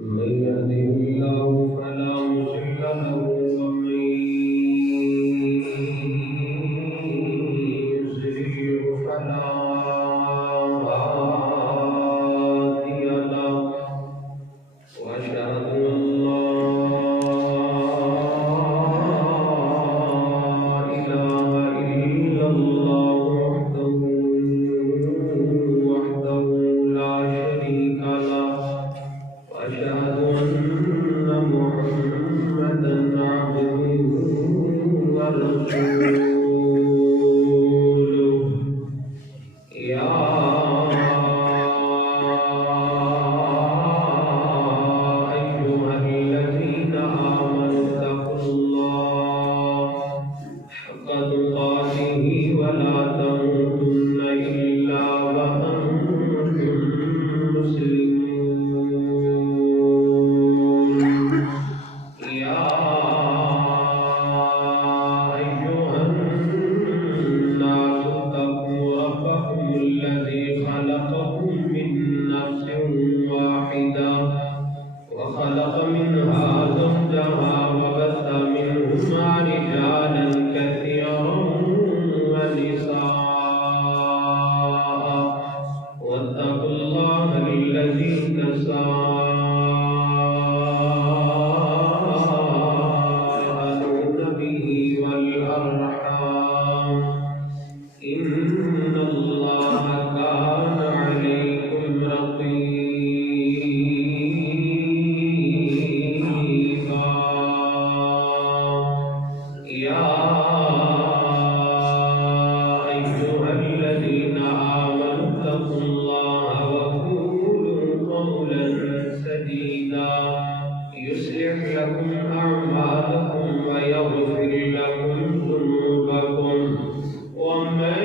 من يهده الله فلا مضل له ومن يضلل فلا هادي له وأشهد أن لا إله إلا الله وحده لا شريك له وأشهد أن محمدا عبده ورسوله يا أيها الذين آمنوا اتقوا الله حق تقاته ولا تموتن إلا وأنتم مسلمون يا أيها الناس اتقوا ربكم الذي خلقكم من نفس واحدة وخلق منها زوجها وبث منهما رجالا كثيرا ونساء واتقوا الله الذي تساءلون به والأرحام إن الله كان عليكم رقيبا يا أيها الذين آمنوا اتقوا الله وقولوا قولا سديدا يصلح لكم أعمالكم ويغفر لكم ذنوبكم ومن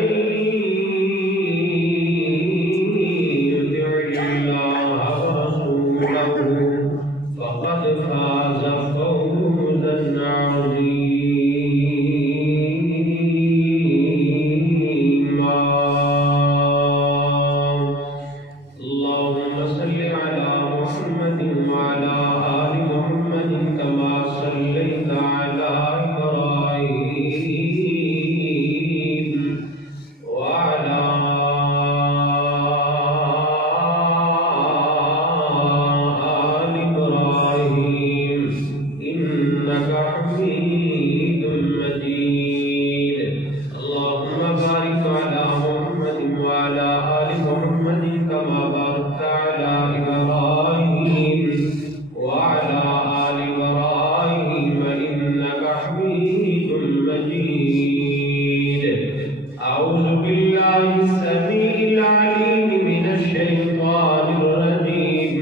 يطع الله ورسوله فقد فاز فوزا عظيما اللهم صل على محمد وعلى آل محمد كما صليت على إبراهيم وعلى آل إبراهيم إنك حميد مجيد اللهم بارك على محمد وعلى آل محمد كما باركت على إبراهيم وعلى آل إبراهيم إنك حميد مجيد أعوذ بالله السميع العليم من الشيطان الرجيم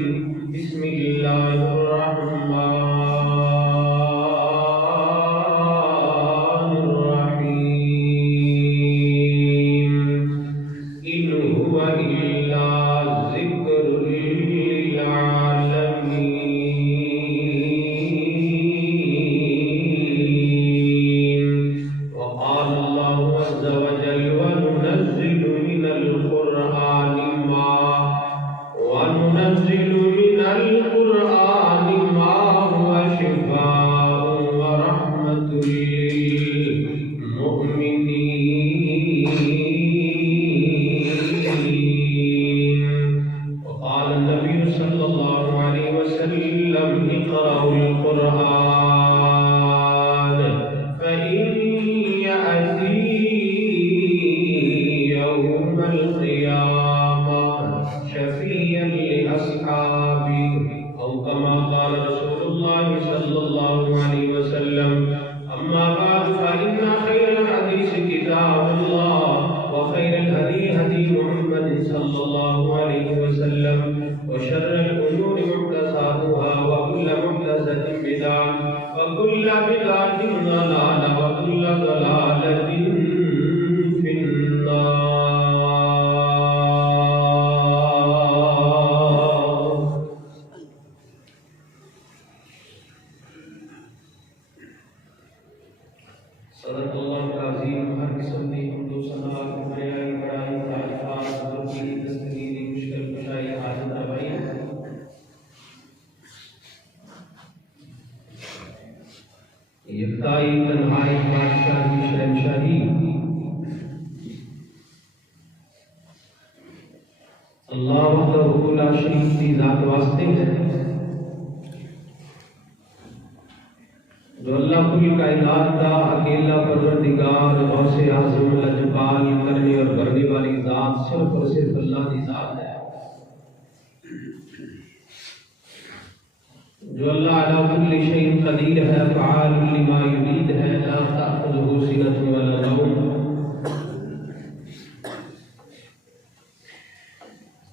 بسم الله الرحمن الرحيم إن هو إلا ذكر للعالمين وقال الله عز وجل وننزل من القرآن ما هو شفاء ورحمة للمؤمنين وقال النبي صلى الله عليه وسلم اقرأوا القرآن فإن يأتي يوم القيامة شفيعا لأصحابه أو كما قال رسول الله صلى الله عليه وسلم أما بعد فإن خير الحديث كتاب الله وخير الهدي هدي محمد صلى الله عليه وسلم وشر الأمور محدثاتها وكل محدثة بدعة وكل بدعة ضلالة وكل ضلالة في النار صدق الله العظيم ہر قسم کی حمد و ثنا بڑائی تعریفات ضروری دستگیری مشکل کشائی حاجت روائی یکتائی تنہائی بادشاہی شہنشاہی اللہ وحدہ لا شریک کی ذات واسطے ہے جو اللہ کل کائنات کا اکیلا پروردگار غوث اعظم لجپال کرنے اور بھرنے والی ذات صرف اور صرف اللہ کی ذات ہے، جو اللہ علی کل شیء قدیر ہے، فعال لما یرید ہے، لا تأخذہ سنۃ ولا نوم،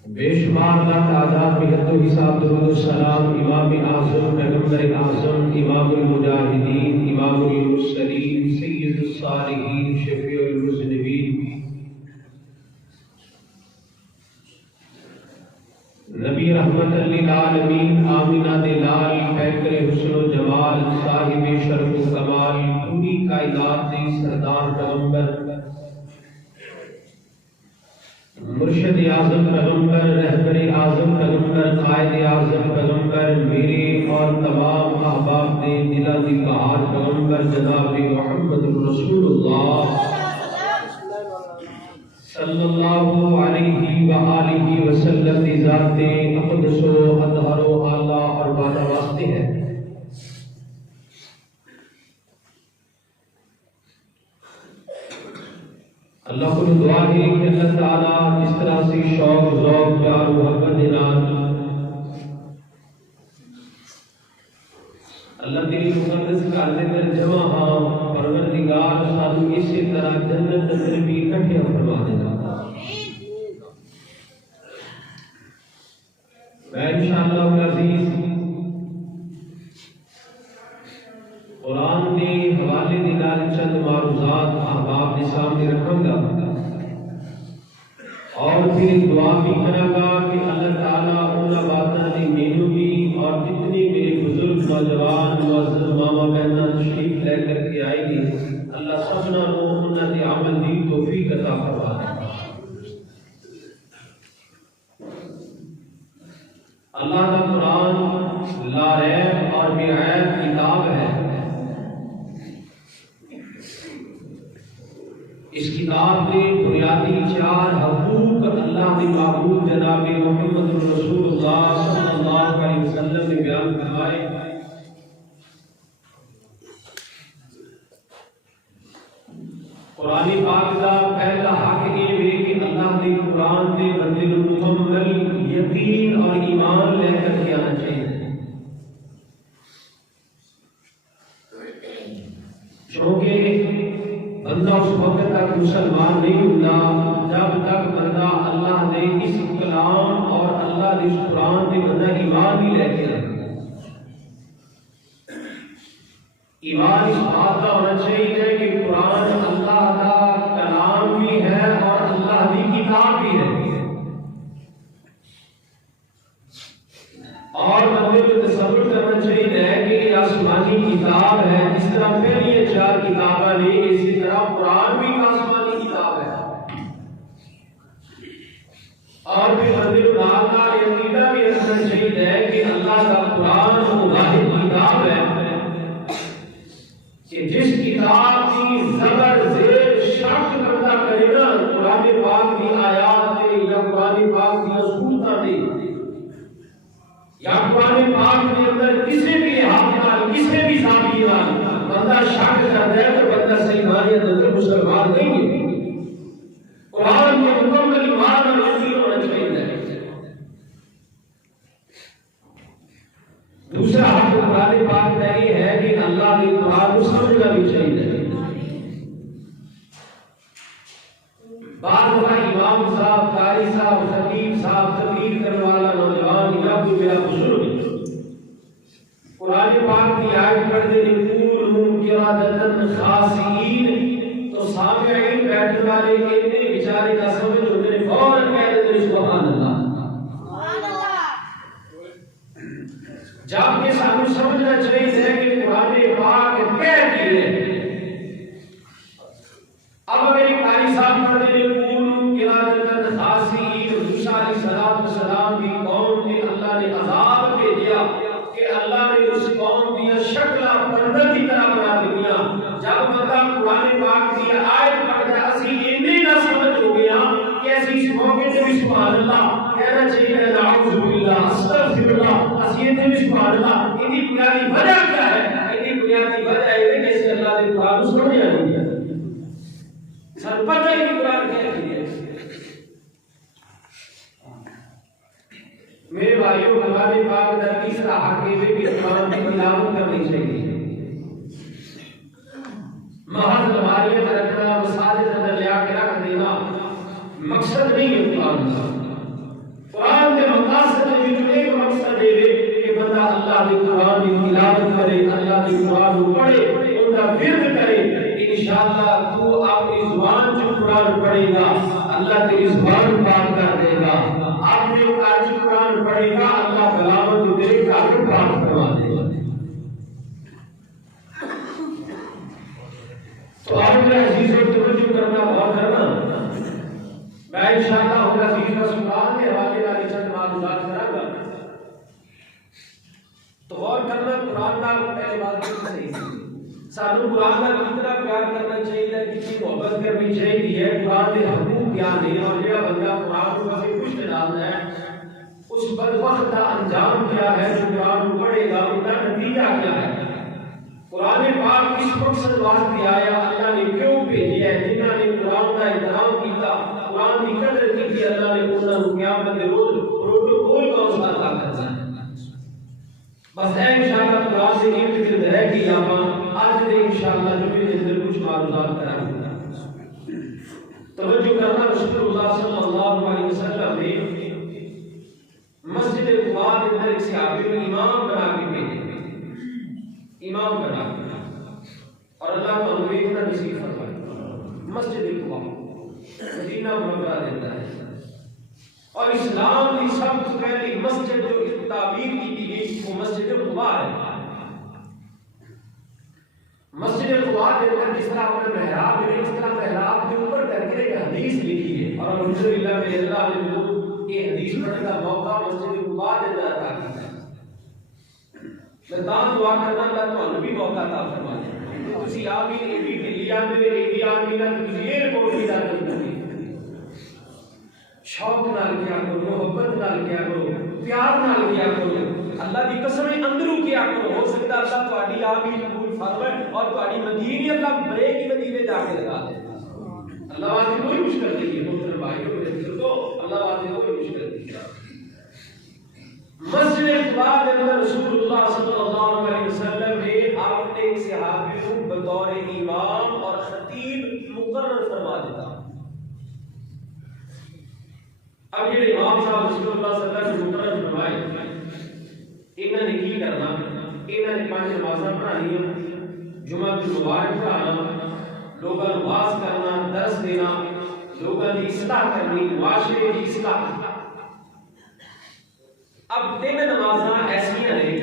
بے شمار تعداد بحد و حساب درود و سلام امام اعظم پیغمبر اعظم امام المجاہدین امام المرسلین سید الصالحین شفیع المذنبین نبی رحمت للعالمین آمینہ دلال پیکر حسن و جمال صاحب شرف و کمال پوری کائنات دی سردار پیغمبر مرشد اعظم پیغمبر رہبر اعظم پیغمبر قائد اعظم پیغمبر میرے اور تمام احباب دے دلہ دی بہار پیغمبر جناب محمد رسول اللہ صلی اللہ علیہ وآلہ وسلم دی ذات اقدس و اطہر و اعلیٰ اور بالا واسطے ہے۔ اللہ کو دعا ہے کہ اللہ تعالیٰ اس طرح سے شوق ذوق پیار محبت نال اللہ تیری مقدس گھر دے اندر جمع ہاں پروردگار سانو اسی طرح جنت اندر بھی اکٹھے فرما دینا۔ میں انشاءاللہ العزیز قرآن کے حوالے کے نال چند معروضات احباب کے سامنے رکھوں گا اور پھر دعا بھی کروں گا کہ اللہ تعالیٰ ان باتوں نے مینوں بھی اور جتنے میرے بزرگ نوجوان معزز ماما بہناں تشریف لے کر کے آئے گی اللہ سبنا کو انہاں دے عمل دی توفیق عطا فرما دے۔ اللہ کا قرآن لا ریب اور بے عیب کتاب ہے۔ اس کتاب کے بنیادی چار حقوق اللہ کے معبود جناب محمد رسول اللہ صلی اللہ علیہ وسلم نے بیان فرمائے۔ قرآن پاک کا پہلا حق یہ ہے کہ اللہ کے قرآن کے بندے کو مکمل یقین اور ایمان لے کر کے آنا چاہیے، چونکہ بندہ اس وقت تک مسلمان نہیں ہوتا جب تک بندہ اللہ نے اس کلام اور اللہ نے اس قرآن کے بندہ ایمان نہیں لے کے رکھتا۔ ایمان اس بات کا ہونا چاہیے کہ قرآن اللہ کا کلام بھی ہے اور اللہ کی کتاب بھی ہے، اور بندے کو تصور کرنا چاہیے کہ یہ آسمانی کتاب ہے، جس طرح پھر یہ چار کتابیں نے اسی طرح قرآن بھی آسمانی کتاب ہے، اور پھر بندے کو نال عقیدہ بھی رکھنا چاہیے کہ اللہ کا قرآن واحد کتاب ہے کہ جس کتاب کی زبر زیر شک بندہ کرے نا قرآن پاک کی آیات دے یا قرآن پاک کی اصولات دے یا قرآن پاک کے اندر کسی بھی لحاظ نال کسی بھی زاویے نال بندہ شک کرتا ہے تو بندہ صحیح معنی اندر مسلمان نہیں ہے۔ قرآن کے مکمل ایمان اور یقین ہونا چاہیے۔ دوسرا حق قرآن پاک میں یہ ہے کہ اللہ کے قرآن کو سمجھنا بھی چاہیے۔ بعض دفعہ امام صاحب قاری صاحب خطیب صاحب تقریر کرنے والا نوجوان یا کوئی میرا بزرگ قرآن پاک کی آیت پڑھتے نقول منکراتن خاسئین تو سامعین بیٹھنے والے کہتے بیچارے کا سمجھ ہوتے ہیں فوراً کہہ دیتے سبحان اللہ۔ جب کہ سانو سمجھنا چاہیے کہ قرآن پاک کہتی ہے۔ اب میری قاری صاحب پڑھتے ہیں قرآن خاسئین موسیٰ علیہ السلام کی قوم نے اللہ نے عذاب بھیجا کہ اللہ نے اس قوم کی شکل بندر کی طرح بنا دی سبحان اللہ ان کی بنیادی وجہ کیا ہے؟ ان کی بنیادی وجہ یہ ہے کہ اللہ نے قرآن کو سمجھا نہیں ہے، سر پتہ ہی نہیں قرآن کیا ہے۔ میرے بھائیوں، ہمارے پاک کا تیسرا حق یہ ہے کہ قرآن کی تلاوت کرنی چاہیے، محض لواریت رکھنا، مساجد اندر لیا کے رکھ دینا مقصد نہیں ہے قرآن کا۔ قرآن کے مقاصد میں جو ایک مقصد ہے کہ بندہ اللہ کے قرآن کی تلاوت کرے، اللہ کے قرآن کو پڑھے، ان کا ورد کرے۔ انشاءاللہ تو اپنی زبان جو قرآن پڑھے گا اللہ تیری زبان پاک کر دے گا، آپ جو آج قرآن پڑھے گا اللہ بلاوت تیرے کافر پاک کروا دے گا۔ تو آپ میرے عزیزوں توجہ کرنا بہت کرنا، میں انشاءاللہ ہوں عزیز و سلطان کے حوالے والی چند معلومات کروں گا۔ تو غور کرنا قرآن کا پہلے بات صحیح سی سانو قرآن کا کتنا پیار کرنا چاہیے، کتنی محبت کرنی چاہیے، قرآن کے حقوق کیا نہیں، اور جو بندہ قرآن کو کبھی کچھ ڈالتا ہے اس بدبخت کا انجام کیا ہے جو قرآن پڑھے گا، ان کا نتیجہ کیا ہے۔ قرآن پاک کس مقصد واسطے آیا، اللہ نے کیوں بھیجا ہے، جنہوں نے قرآن کا احترام کیا، قرآن کی قدر کی، اللہ نے انہوں کو قیامت کے روز پروٹوکول کون سا عطا کرنا ہے۔ بس ہے انشاءاللہ قرآن سے یہ فکر ہے کہ آج دے انشاءاللہ جو بھی اندر کچھ معلومات کریں گے۔ توجہ کرنا، رسول اللہ صلی اللہ علیہ وسلم نے مسجد قباء کے اندر ایک صحابی کو امام بنا کے بھیجا، امام بنا کے، اور اللہ کا نبی اتنا نصیب فرمایا۔ مسجد قباء مدینہ منورہ دیتا ہے، اور اسلام کی سب سے پہلی مسجد جو تعمیر کی گئی وہ مسجد قباء ہے۔ مسجد قباء کے اندر جس طرح اپنے محراب ہے، اس طرح محراب کے اوپر کر کے ایک حدیث لکھی ہے، اور الحمدللہ میں اللہ نے یہ حدیث پڑھنے کا موقع مسجد قباء کے اندر عطا کیا ہے۔ میں دعا کرنا اللہ تعالیٰ بھی موقع عطا فرمائے، تسی آمین ایڈی کے لیے آمین نہ تسی یہ رپورٹ کی دعوت کرنی، شوق نال کیا کرو، محبت نال کیا کرو، پیار نال کیا کرو، اللہ کی قسم اندروں کیا کرو۔ ہو سکتا ہے اللہ تہاڈی آمین قبول فرمائے اور تہاڈی مدینے اللہ بریک کی مدینے جا کے لگا دے۔ اللہ واسطے کوئی مشکل نہیں ہے محترم بھائیو، میرے تو اللہ واسطے کوئی مشکل نہیں ہے۔ مسجد قباء کے اندر رسول اللہ صلی اللہ علیہ وسلم نے اپنے ایک صحابی کو بطور امام اور خطیب مقرر فرما دیتا۔ اب یہ امام صاحب رسول اللہ صلی اللہ علیہ وسلم مقرر فرمائے، انہوں نے کی کرنا، انہوں نے 5 نمازاں پڑھانی، جمعہ کی مبارک پڑھانا، لوگوں کو واعظ کرنا، درس دینا، لوگوں کی اصلاح کرنی، معاشرے کی اصلاح۔ اب 3 نمازاں ایسیاں ہیں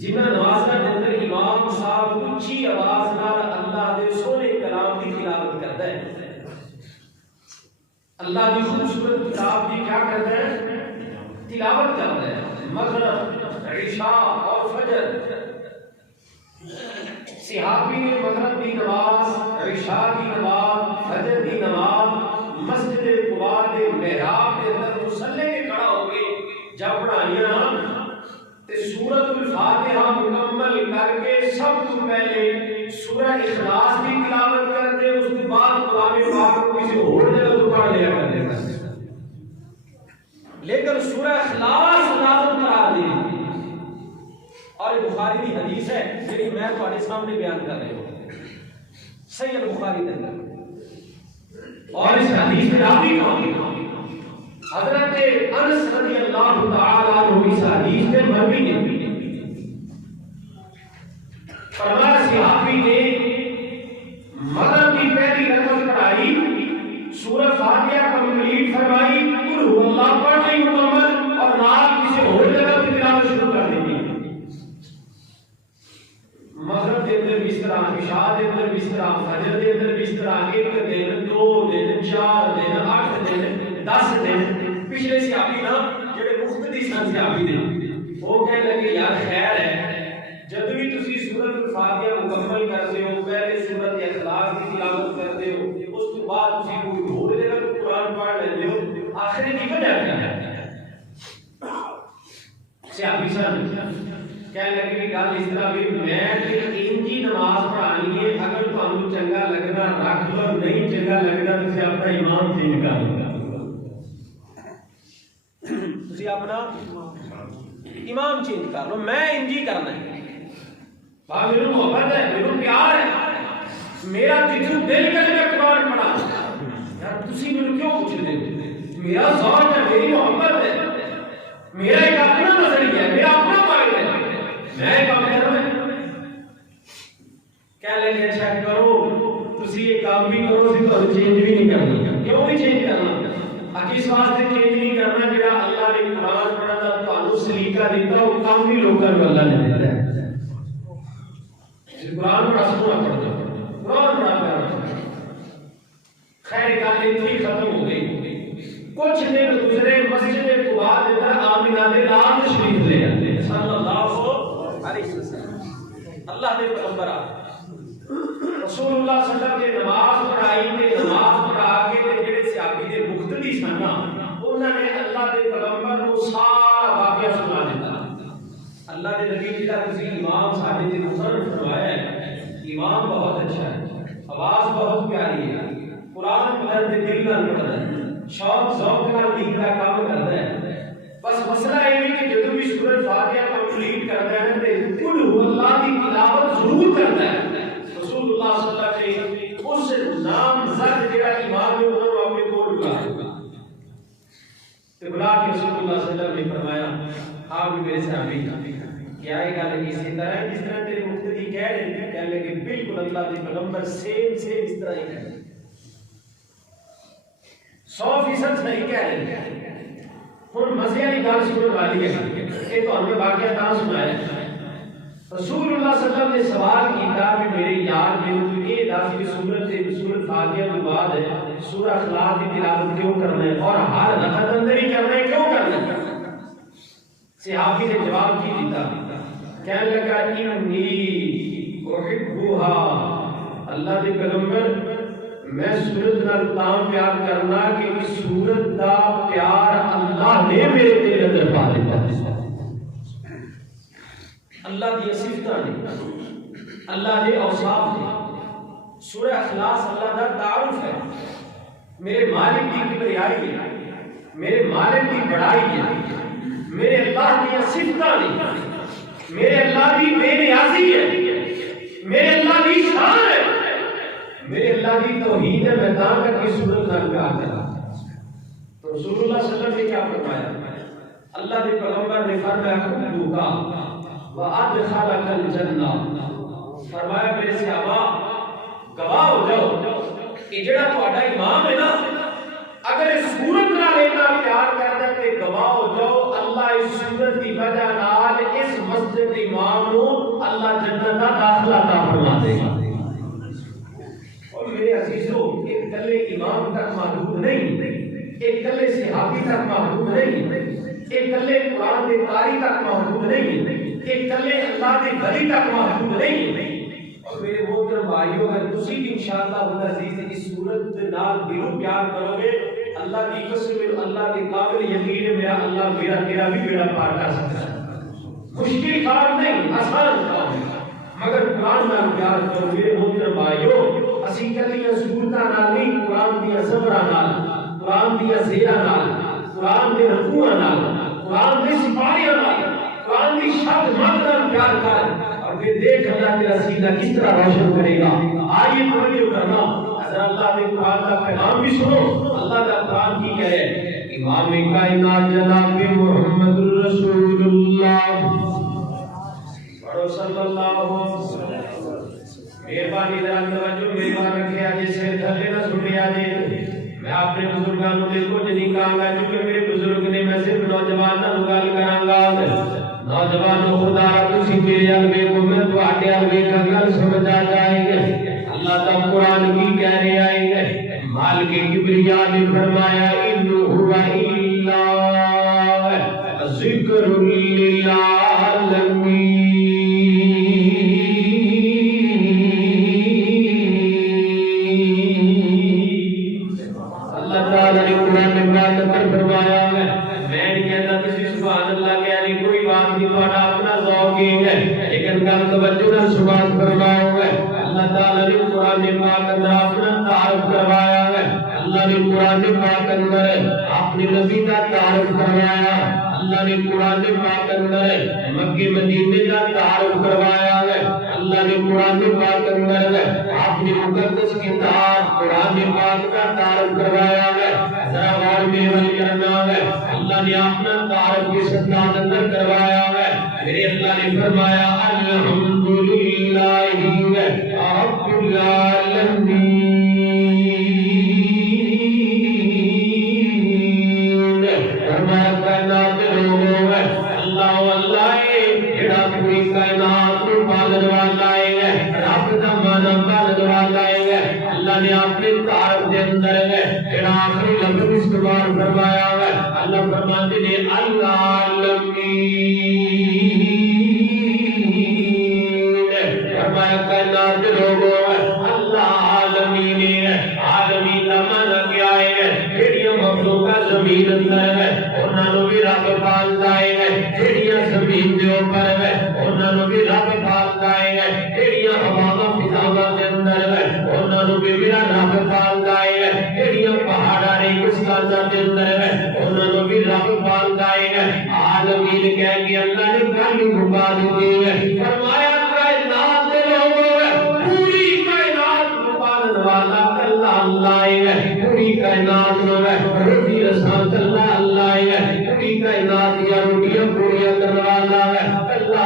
جنہاں نمازاں کے اندر امام صاحب اونچی آواز نال اللہ دے سونے کلام کی تلاوت کرتا ہے، اللہ کی خوبصورت کتاب کی کیا کرتا ہے، تلاوت کرتا ہے۔ مغرب، عشاء اور فجر، صحابی نے مغرب کی نماز، عشاء کی نماز، فجر کی نماز مسجد قباء کے محراب کے اندر مصلی کے کھڑا ہو کے جب پڑھائیاں تے سورۃ الفاتحہ مکمل کر کے سب تو پہلے سورہ اخلاص کی تلاوت کرتے، اس کے بعد قرآن پاک کو کسی اور جگہ تو پڑھ لیا کرتے تھے، لیکن سورہ اخلاص لازم قرار دی۔ اور یہ بخاری کی حدیث ہے جی میں تمہارے سامنے بیان کر رہا ہوں، صحیح البخاری کے اندر۔ اور اس حدیث میں راوی کون؟ حضرت انس رضی اللہ تعالی عنہ، اس حدیث میں مروی ہے، فرمایا صحابی نے مغرب کی پہلی رکعت پڑھائی، سورہ فاتحہ کمپلیٹ فرمائی، قل هو اللہ پڑھ لی مکمل، اور نال کسی اور جگہ کی تلاوت شروع کر دی۔ مغرب کے اندر اس طرح، عشاء کے اندر اس طرح، فجر کے اندر اس طرح، 1 دن، 2 دن، 4 دن، 8 دن، 10 دن۔ پچھلے صحابی نا جڑے مختلف سن صحابی نے وہ کہنے لگے یار خیر ہے، جب بھی تسی سورۃ الفاتحہ مکمل کرتے ہو، پہلے سورۃ اخلاص کی تلاوت کرتے ہو، اس کے بعد تسی کوئی اور جگہ قرآن پڑھ لیتے ہو، آخر کی وجہ کیا ہے؟ صحابی سے سن کہنے لگے کہ گل اس طرح بھی میں انجی نماز پڑھانی ہے اگر تمہیں چنگا لگنا رکھ لو نہیں چنگا لگنا تو اپنا امام چینج کر لو تسی اپنا امام چینج کر لو میں انجی کرنا ہے میرے محبت ہے میرے پیار ہے میرا جتوں دل کرے میں قرآن پڑھا یار تسی میرے کیوں پوچھتے ہو میرا ذوق ہے میری محبت ہے میرا ایک اپنا نظریہ ہے میرا اپنا مائنڈ ہے میں ایک اپنا کیا لیں گے چیک کرو تسی یہ کام بھی کرو سی تو چینج بھی نہیں کرنا کیوں بھی چینج کرنا اکیس واسطے چینج نہیں کرنا جڑا اللہ نے قرآن پڑھا دا تانوں سلیقہ دیتا وہ کام بھی لوگوں کو اللہ نے دیتا ہے قرآن بڑا سونا پڑھتا قرآن بڑا پیارا خیر گل اتنی ختم ہو گئی کچھ دن گزرے مسجد قباء کے اندر آمنہ دے نام تشریف لے آتے صلی اللہ علیہ وسلم اللہ دے پیغمبر رسول اللہ صلی اللہ علیہ وسلم نے نماز پڑھائی تے نماز پڑھا کے تے جڑے صحابی دے مقتدی سن انہاں نے اللہ دے پیغمبر کو سارا واقعہ سنا دیتا اللہ دے نبی جی کا کسی امام صاحب نے مصرف فرمایا ہے امام بہت اچھا ہے آواز بہت پیاری ہے قرآن پڑھنے دے دل نال پڑھدا ہے شوق ذوق نال دین دا کام کردا ہے بس مسئلہ یہ ہے کہ جدوں بھی سورۃ فاتحہ کمپلیٹ کردا ہے تے قل هو اللہ دی تلاوت ضرور کردا ہے رسول اللہ صلی اللہ علیہ وسلم اس نام زد جڑا امام ہے انہوں اپنے کول بلایا تے بلا کے رسول اللہ صلی اللہ علیہ وسلم نے فرمایا آپ میرے صحابی کیا یہ گل اسی طرح ہے جس طرح تیرے مقتدی کہہ رہے ہیں کہنے لگے بالکل اللہ کے پیغمبر سیم اس طرح ہی کہہ رہے ہیں 100% صحیح کہہ رہے ہیں ہن مزے والی گل سننے والی ہے کہ تو ہمیں واقعہ تاں سنایا رسول اللہ صلی اللہ علیہ وسلم نے سوال کیتا کہ میرے یار میں یہ دس کہ سورۃ فاتحہ کے بعد سورہ اخلاص کی تلاوت کیوں کرنا ہے اور ہر رکعت اندر ہی کرنا ہے کیوں کرنا ہے صحابی نے جواب کی دیتا کہنے لگا انی احبها اللہ دے پیغمبر میں سورت نال تام پیار کرنا کہ اس سورت دا پیار اللہ نے میرے دل اندر پا دیتا اللہ دی صفتاں نے اللہ دے اوصاف نے سورہ اخلاص اللہ دا تعارف ہے میرے مالک کی کبریائی ہے میرے مالک کی بڑائی ہے میرے اللہ کی صفتاں نے میرے اللہ کی بے نیازی ہے میرے اللہ کی شان ہے میرے اللہ کی توحید ہے میں تاں کر کی صورت نہ پیار کرا تو رسول اللہ صلی اللہ علیہ وسلم نے کیا فرمایا اللہ کے پیغمبر نے فرمایا خذوکا وادخلک الجنہ فرمایا میرے صحابہ گواہ ہو جاؤ کہ جڑا تہاڈا امام ہے نا اگر اس صورت نال اتنا پیار کردا ہے تے گواہ ہو جاؤ اللہ اس صورت کی وجہ نال اس مسجد امام نو اللہ جنت دا داخلہ عطا فرما دے گا اور میرے عزیزو ایک کلے امام تک محدود نہیں ایک کلے صحابی تک محدود نہیں ایک کلے قرآن دے قاری تک محدود نہیں ایک کلے اللہ دے ولی تک محدود نہیں اور میرے محترم بھائیو اگر تسی بھی انشاءاللہ العزیز اس صورت نال دل پیار کرو گے اللہ کی قسم اللہ کے قابل یقین ہے میرا اللہ میرا تیرا بھی بیڑا پار کر سکتا ہے مشکل کام نہیں آسان کام ہے مگر قرآن نال پیار کرو میرے محترم بھائیو اسی کلیاں صورتاں نال نہیں قرآن دی صبراں نال قرآن دی زیراں نال قرآن دے رکوعاں نال قرآن دے سپاہیاں نال قرآن دی شاد مت نال پیار کر اور پھر دیکھ اللہ تیرا سینہ کس طرح روشن کرے گا آئیے توجہ کرنا اگر اللہ نے قرآن کا پیغام بھی سنو اللہ کا قرآن کی کہے امام کائنات جناب محمد رسول اللہ پڑھو صلی اللہ علیہ وسلم مہربانی ذرا توجہ مہربان رکھے آجے سے تھلے نہ سنے آجے میں اپنے بزرگانوں نے کچھ نہیں کہا گا چونکہ میرے بزرگ نے میں صرف نوجوان نہ گل کراں گا نوجوان خدا تسی میرے البے کو میں تو آگے البے کا گل سمجھا جائیں گے اللہ تعالی قرآن کی کہہ رہے آئیں گے مالک کبریا نے فرمایا انہ ہوا الا ذکر للعالمین اللہ تعالی نے قرآن میں بات کر فرمایا میں نہیں کہتا تسی سبحان اللہ کہہ نہیں کوئی بات نہیں ہوگی لیکن کل توجہ نہ سماعت فرماؤ گے اللہ تعالیٰ نے قرآن پاک اندر اپنا تعارف کروایا ہے اللہ نے قرآن پاک اندر اپنے نبی کا تعارف کروایا اللہ نے قرآن پاک اندر مکہ مدینے کا تعارف کروایا ہے اللہ نے قرآن پاک اندر اپنی مقدس کتاب قرآن پاک کا تعارف کروایا ہے ذرا غور میں کرنا ہے اللہ نے اپنا تعارف کی سطح اندر کروایا ہے میرے اللہ نے فرمایا الحمدللہ رب العالمین فرمایا کائنات لوگوں اللہ اللہ جڑا پوری کائنات کو پالن والا ہے رب دا مانا پالن والا ہے اللہ نے اپنے تعارف کے اندر جڑا آخری لفظ استعمال فرمایا ہے اللہ فرماتے ہیں العالمین فرمایا کائنات لوگوں اللہ عالمین عالمین کا مانا کیا ہے جڑیاں مخلوقات زمین اندر ہے انہاں نوں بھی رب پالدا ہے جڑیاں زمین دے اوپر ہے انہاں نوں بھی رب پالدا ہے جڑیاں ہواواں فضاواں دے اندر ہے انہاں نوں بھی میرا رب پالدا ہے جڑیاں پہاڑاں ریگستاناں دے اندر ہے انہاں نوں بھی رب پالدا ہے عالمین کہہ کے اللہ نے گل مکا دی ہے فرمایا کائنات دے لوگوں پوری کائنات کو پالن والا اللہ ہے پوری کائنات نو روٹی رساں اللہ ہے پوری کائنات یا روٹیاں پوریاں کرنے والا ہے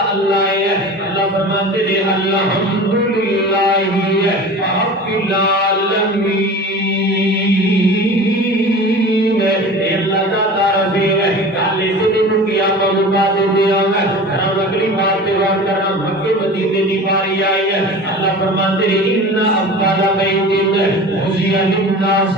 اللہ ہے اللہ فرماتے ہیں الحمدللہ رب العالمین اللہ کا تعارف ہے کالے سے دن کیا مقا دے دیا ہے ہم اگلی بات پہ بات کرنا مکہ مدینے کی باری آئی ہے اللہ فرماتے ہیں ان افضل بیت وزیا للناس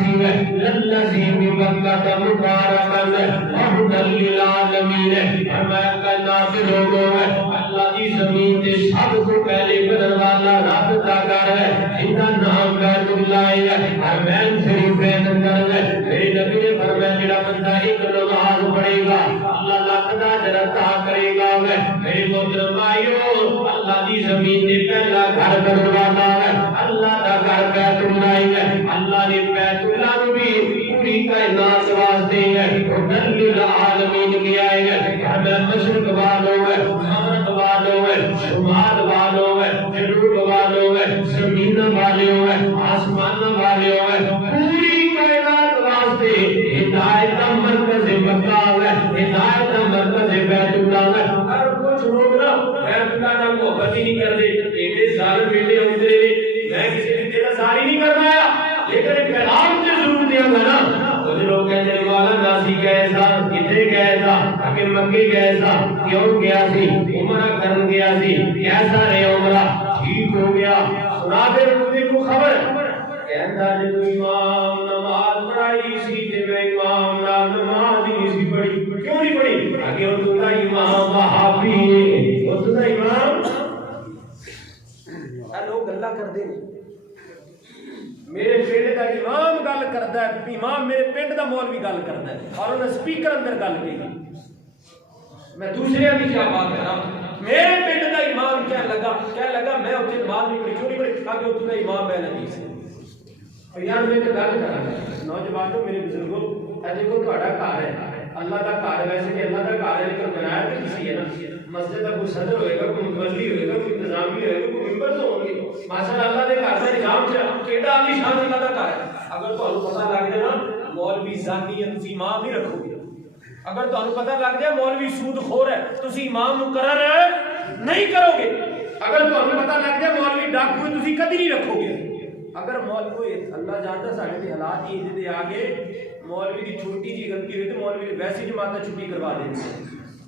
للذی ببکۃ مبارکا وہدی للعالمین فرمایا کائنات لوگوں اللہ کی زمین تے سب کو پہلے بننے والا رب دا گھر ہے جن کا نام بیت اللہ ہے حرمین شریف کے اندر ہے میرے نبی نے فرمایا جڑا بندہ ایک نماز پڑھے گا اللہ لاکھ دا اجر عطا کرے گا میرے محترم بھائیو اللہ دی زمین تے پہلا گھر بننے والا ہے اللہ دا گھر بیت اللہ ہے اللہ نے بیت اللہ نو بھی پوری کائنات واسطے ہے رحمت للعالمین کیا ہے ہمیں مشرق والوں ہے مغرب والوں ہے شمال والوں ہے جنوب والوں ہے زمین والوں ہے آسمان والوں ہے پوری کائنات واسطے ہدایت کا مرکز مکہ ہے ہدایت کا مرکز بیت اللہ ہے ہر کچھ لوگ نا بیت اللہ کا محبت ہی نہیں کرتے ایڈے سال بیٹے ہوتے میں کسی بھی تیرا ساری نہیں کروایا لیکن پیغام سے ضرور دیا گا نا کچھ لوگ کہتے ہیں مولا ناسی گئے تھا کتنے گئے تھا کہ مکے گئے تھا کیوں گیا سی عمرہ کرن گیا سی کیسا رہے عمرہ ٹھیک ہو گیا سنا دے مجھے کو خبر کہتا جب امام نماز پڑھائی سی تے میں امام نماز ہی سی پڑھی کیوں نہیں پڑھی آگے وہ تو امام وہابی ہے وہ تو امام لوگ گلا کرتے ہیں میرے پنڈ کا امام گل کرتا ہے امام میرے پنڈ کا مولوی گل کرتا ہے اور انہیں سپیکر اندر گل کی میں دوسرے کی کیا بات کر رہا ہوں میرے پنڈ کا امام کیا لگا میں اتنے نماز نہیں پڑھی کیوں نہیں پڑھی آگے اتنا امام میں نہیں سے اور یار میں تو گل کر رہا نوجوانوں میرے بزرگوں دیکھو تہاڈا گھر ہے اللہ کا گھر ویسے کہ اللہ کا گھر ہے لیکن بنایا تو کسی ہے نا مسجد کا کوئی صدر ہوئے گا کوئی مصلی ہوئے گا کوئی انتظامی ہوئے گا کوئی ممبر تو ہوں گے ماشاءاللہ اللہ کے گھر کا نظام کیڑا عالی شان اللہ کا گھر ہے اگر تمہیں پتہ لگ جائے نا مولوی زانی ہے تسی امام نہیں رکھو گے اگر تمہیں پتہ لگ جائے مولوی سود خور ہے تسی امام مقرر نہیں کرو گے اگر تمہیں پتہ لگ جائے مولوی ڈاکو ہے تسی کدی نہیں رکھو گے اگر مولوی اللہ جانتا ساڈے حالات یہ دے آگے مولوی کی چھوٹی جی غلطی ہوئی تو مولوی نے ویسی جماعت چھٹی کروا دینی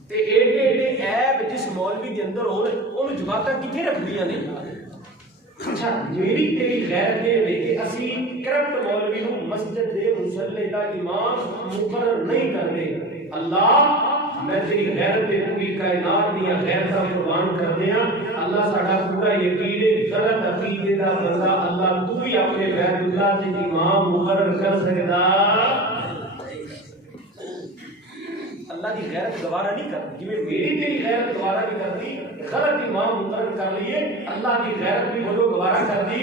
تے ایڈے ایڈے عیب جس مولوی دے اندر ہون اون جماعتاں کتھے رکھدیاں نے اچھا میری تیری غیرت یہ ہے کہ اسی کرپٹ مولوی نو مسجد دے مصلی دا امام مقرر نہیں کرتے اللہ میں تیری غیرت تے پوری کائنات دی غیرتاں قربان کرنے ہاں اللہ ساڈا پورا یقین ہے غلط عقیدے دا بندہ اللہ تو ہی اپنے بیت اللہ دے امام مقرر کر سکدا اللہ کی غیرت گوارا نہیں کرتی جی میری تیری غیرت گوارا نہیں کرتی وہاں مقرر کر لیے، اللہ کی غیرت بھی وہ لوگ گوارا کر دی،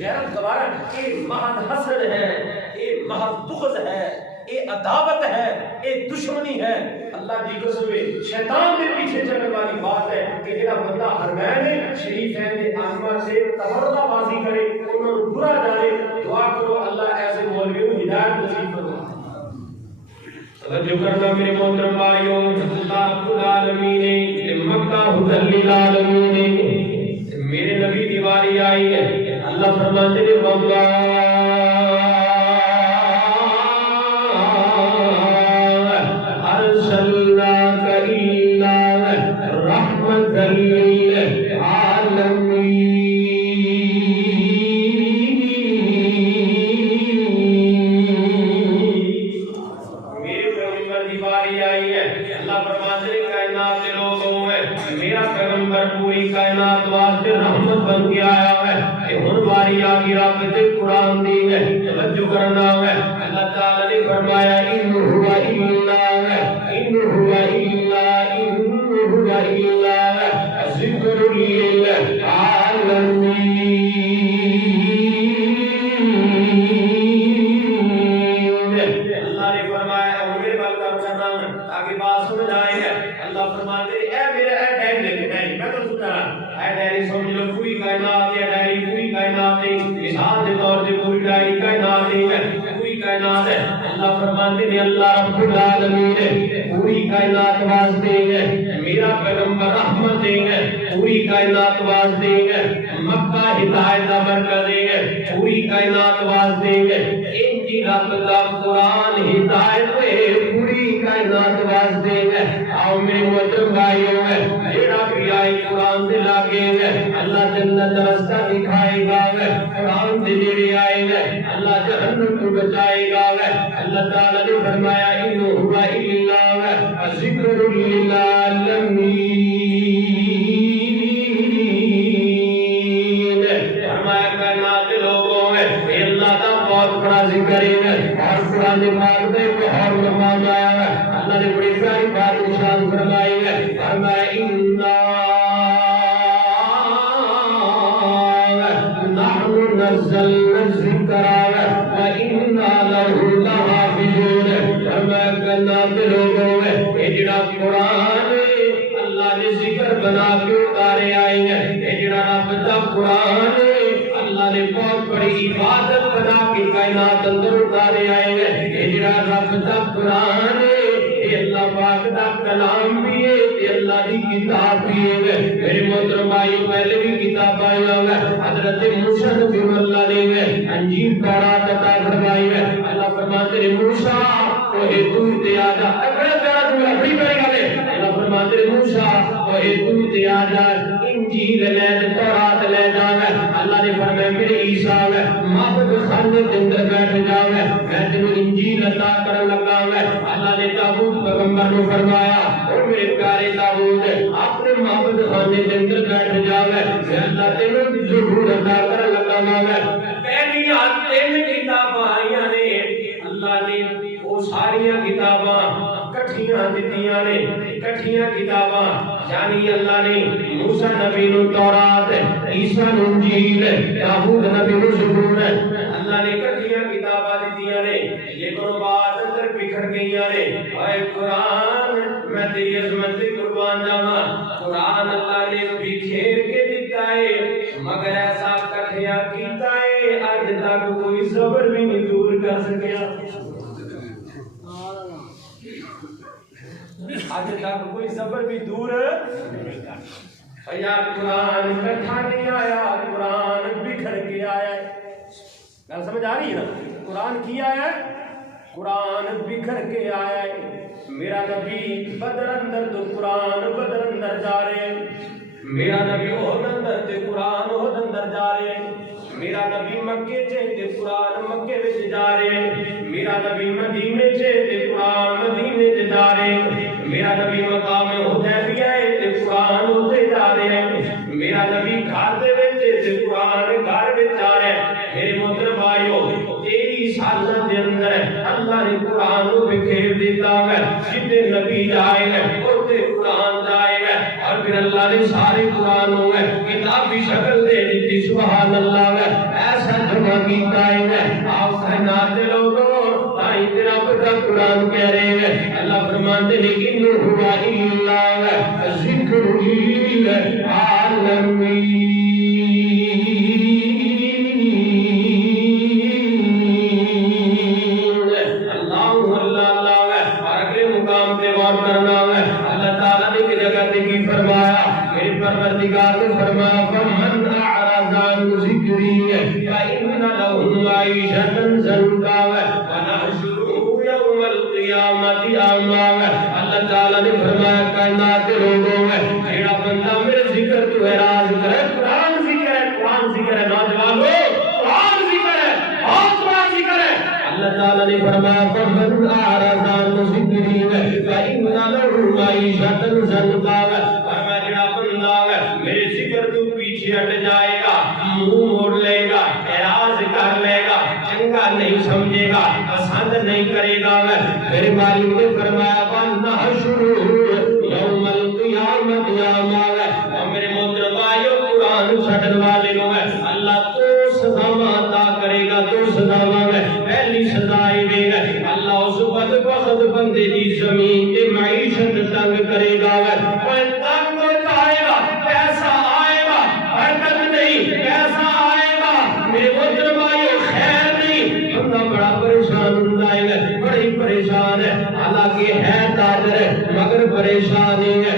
غیرت گوارا اے محض حسد ہے، اے محض بغض ہے، اے عداوت ہے، اے دشمنی ہے۔ اللہ کی قسم شیطان کے پیچھے چلنے والی بات ہے کہ جڑا بندہ حرمین شریفین کے آسمان سے تبرہ بازی کرے، انہوں نے برا جانے، دعا کرو اللہ ایسے مولویوں کو ہدایت نصیب فرما۔ توجہ کرنا میرے محترم بھائیوں، اللہ رب العالمین نے مکہ ہدی للعالمین، میرے نبی دیواری آئی ہے، اللہ فرماتے ہیں واللہ پوری کائنات واسطے رحمت بن کے آیا ہے کہ ہن واری آ گئی رب نے قرآن دی ہے، توجہ کرنا ہے۔ اللہ تعالی نے فرمایا ان هو الا ذکر للعالمین۔ اللہ نے فرمایا میرے بات کرنا تاکہ بات سمجھ آئے گا۔ اللہ فرماتے اے میرے اے ڈیری میں تو سنا اے ڈیری سمجھ لو پوری کائنات ہے، ڈیری پوری کائنات ہے، مثال کے طور پہ پوری ڈیری کائنات ہے، پوری کائنات ہے۔ اللہ فرماتے ہیں اللہ رب العالمین پوری کائنات واسطے ہے، میرا پیغمبر رحمت ہے، پوری کائنات واسطے ہے، مکہ ہدایت کا مرکز ہے، پوری کائنات واسطے ہے، انجیل رب کا قرآن ہدایت ہے، پوری کائنات واسطے ہے۔ آؤ میرے محترم بھائیوں ہے جڑا بھی آئے قرآن سے لاگے ہے اللہ جنت راستہ دکھائے گا، قرآن سے جڑے آئے گا اللہ جہنم کو بچائے گا۔ اللہ تعالی نے فرمایا ان هو الا ذکر للعالمین، فرمایا کائنات کے لوگوں میں اللہ کا بہت بڑا ذکر ہے اور قرآن پاک میں بہت مقام آیا ہے۔ اللہ نے بڑی پیاری بات ارشاد فرمائی ہے، فرمایا انا نحن نزلنا الذکر وانا له لحافظون۔ فرمایا کائنات کے لوگوں میں یہ جڑا قرآن اللہ نے ذکر بنا کے اتارے آئے ہیں، یہ جڑا رب کا قرآن اللہ نے بہت بڑی عبادت بنا کے کائنات اندر اتارے آئے ہیں، یہ جڑا رب کا قرآن یہ اللہ پاک کا کلام بھی ہے، یہ اللہ کی کتاب بھی ہے۔ میرے محترم بھائیوں پہلے بھی کتاب آئی ہے، حضرت موسیٰ نبی اللہ نے انجیل تورات عطا فرمائی ہے۔ اللہ فرماتے ہیں موسیٰ کوہ طور تے آ جا، بڑا پیارا دور ہے، بڑی بڑی گل ہے۔ اللہ فرماتے ہیں موسیٰ کوہ طور تے آ جا، انجیل لے تورات لے جاوے۔ اللہ نے فرمایا میرے عیسیٰ معبد خانے کے اندر بیٹھ جاوے، میں تینوں انجیل عطا کرن لگا ہوں۔ اللہ نے داؤد پیغمبر کو فرمایا اور میرے پیارے داؤد اپنے معبد خانے کے اندر بیٹھ جاوے، میں اللہ تینوں زبور عطا کرن لگا ہوں۔ پہلی تین کتاباں آئیاں نے، اللہ نے وہ ساری کتاباں کٹھیاں دتیاں نے، کٹھیاں کتاباں یعنی اللہ نے موسیٰ نبی نو تورات، عیسیٰ نو انجیل، داؤد نبی نو زبور، اللہ نے کٹھیاں کتاباں دتیاں نے، لیکن بعد اندر بکھر گئیاں نے۔ اے قرآن میں تیری عظمت سے قربان جاواں، قرآن اللہ نے بکھیر کے دیتا ہے مگر ایسا کٹھیاں کیتا ہے اج تک کوئی صبر بھی نہیں دور کر سکیا، آج تک کوئی صبر بھی دور یا قرآن کٹھا نہیں آیا، قرآن بکھر کے آیا ہے۔ گل سمجھ آ رہی ہے نا؟ قرآن کی آیا ہے؟ قرآن بکھر کے آیا ہے۔ میرا نبی بدر اندر تو قرآن بدر اندر جا رہے ہیں، میرا نبی احد اندر تے قرآن احد اندر جا رہے ہیں، میرا نبی مکے تے قرآن مکے وچ جا رہے ہیں، میرا نبی مدینے تے قرآن مدینے تے جا رہے ہیں، میرا نبی مقام حدیبیہ تے قرآن اوتے جا رہے ہیں، میرا نبی گھر دے وچ تے قرآن گھر وچ جا رہے ہیں۔ میرے محترم بھائیو 23 سال دے اندر اللہ نے قرآن کو بکھیر دیتا ہے، جتنے نبی جائے گا اوتے قرآن جائے گا، اور پھر اللہ اللہ نے سارے قرآن ہوئے کتابی شکل دے دیتی سبحان اللہ ہے ایسا جمع کیتا ہے آپ کائنات دے لوگوں تائی تیرا پتہ قرآن کہہ رہے ہیں اللہ فرماتے لیکن ہوا اللہ ذکر عالمین پروردگار نے فرمایا فمن اعرض عن ذکری فإن له معیشۃ ضنکا ونحشره یوم القیامۃ اعما اللہ تعالی نے فرمایا کائنات کے لوگوں میں جڑا بندہ میرے ذکر تو اعراض کرے قرآن ذکر ہے نوجوانوں قرآن ذکر ہے اور قرآن ذکر ہے اللہ تعالی نے فرمایا فمن اعرض عن ذکری فإن له معیشۃ ضنکا میرے ذکر تو پیچھے ہٹ جائے گا منہ موڑ لے گا اعراض کر لے گا چنگا نہیں سمجھے گا پسند نہیں کرے گا میرے مالک نے فرمایا وَنَحْشُرُهُ يَوْمَ الْقِيَامَةِ أَعْمَى اور میرے محترم بھائیو قرآن چھڑن والے لوگ اللہ تو سزا عطا کرے گا تو سزا میں پہلی سزا یہ ہے اللہ اس بدبخت بندے کی زمین کی معیشت تنگ کرے گا حالانکہ ہے تاجر مگر پریشانی ہے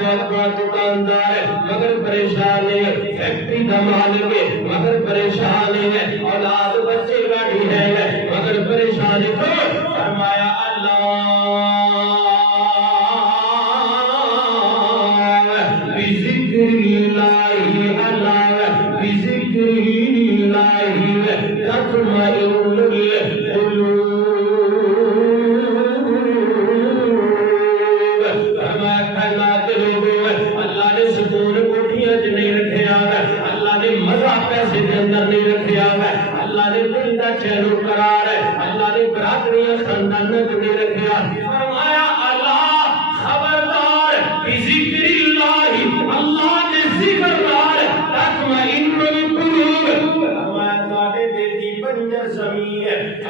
بہت بڑا دکاندار مگر پریشانی ہے فیکٹری کا مالک مگر پریشانی ہے اولاد بچے گاڑی ہے مگر پریشانی فرمایا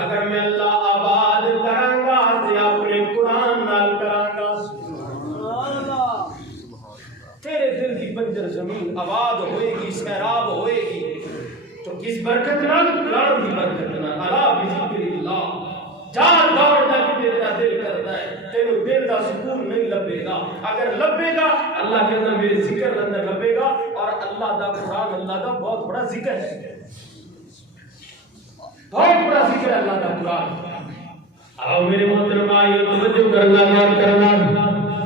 اگر میں اللہ آباد کروں گا تو اپنے قرآن نال کراں گا تیرے دل کی بنجر زمین آباد ہوئے گی سیراب ہوئے گی تو کس برکت نال قرآن کی برکت نال الا بذکر اللہ جان دوڑتا کہ تیرا دل کرتا ہے تینوں دل کا سکون نہیں لبے گا اگر لبے گا اللہ کے اندر میرے ذکر اندر لبے گا اور اللہ دا قرآن اللہ دا بہت بڑا ذکر ہے بہت بڑا ذکر ہے اللہ کا قرآن آؤ میرے محترم بھائیو توجہ کرنا غور کرنا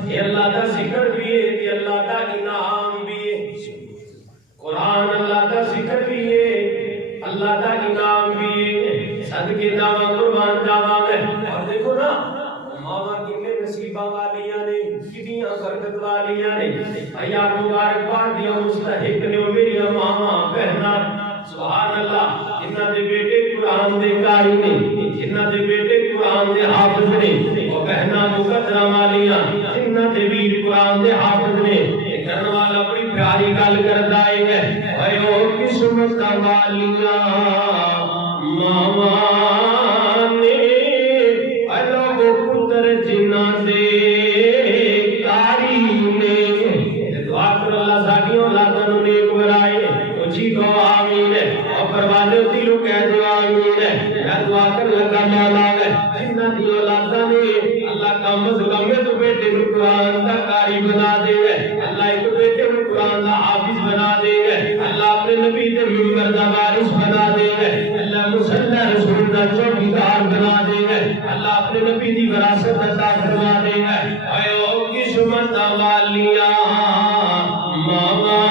یہ اللہ کا ذکر بھی ہے یہ اللہ کا انعام بھی ہے قرآن اللہ کا ذکر بھی ہے اللہ کا انعام بھی ہے صدقے دعویٰ قربان جاوا میں اور دیکھو نا ماما کتنے نصیبہ والیاں نے کتنیاں برکت والیاں نے ایار مبارک بار دیا مستحق نے میری ماما بہنا سبحان اللہ جنہ دے بیٹے قرآن دے قاری نے جنہ دے بیٹے قرآن دے حافظ نے وہ بہنا مقدرہ والیاں جنہ دے ویر قرآن دے حافظ نے یہ کرنے والا بڑی پیاری گل کرتا ہے اے او قسمت والیاں ماما نے الو پتر جنہ دے قاری نے دعا کر اللہ ساڈی اولاداں نوں نیک بنائے اچھی کو آمین پروالے دلوں کہہ دو آمین میں دعا کر لگا مولا جنہ دی اولاداں نے اللہ کا مظلوم میں تو بیٹے نوں قرآن دا قاری بنا دے اللہ ایک بیٹے نوں قرآن دا حافظ بنا دے اللہ اپنے نبی دے منبر دا وارث بنا دے اللہ مصلی رسول دا چوکیدار بنا دے اللہ اپنے نبی دی وراثت عطا فرما دے اے او قسمت والیاں ماما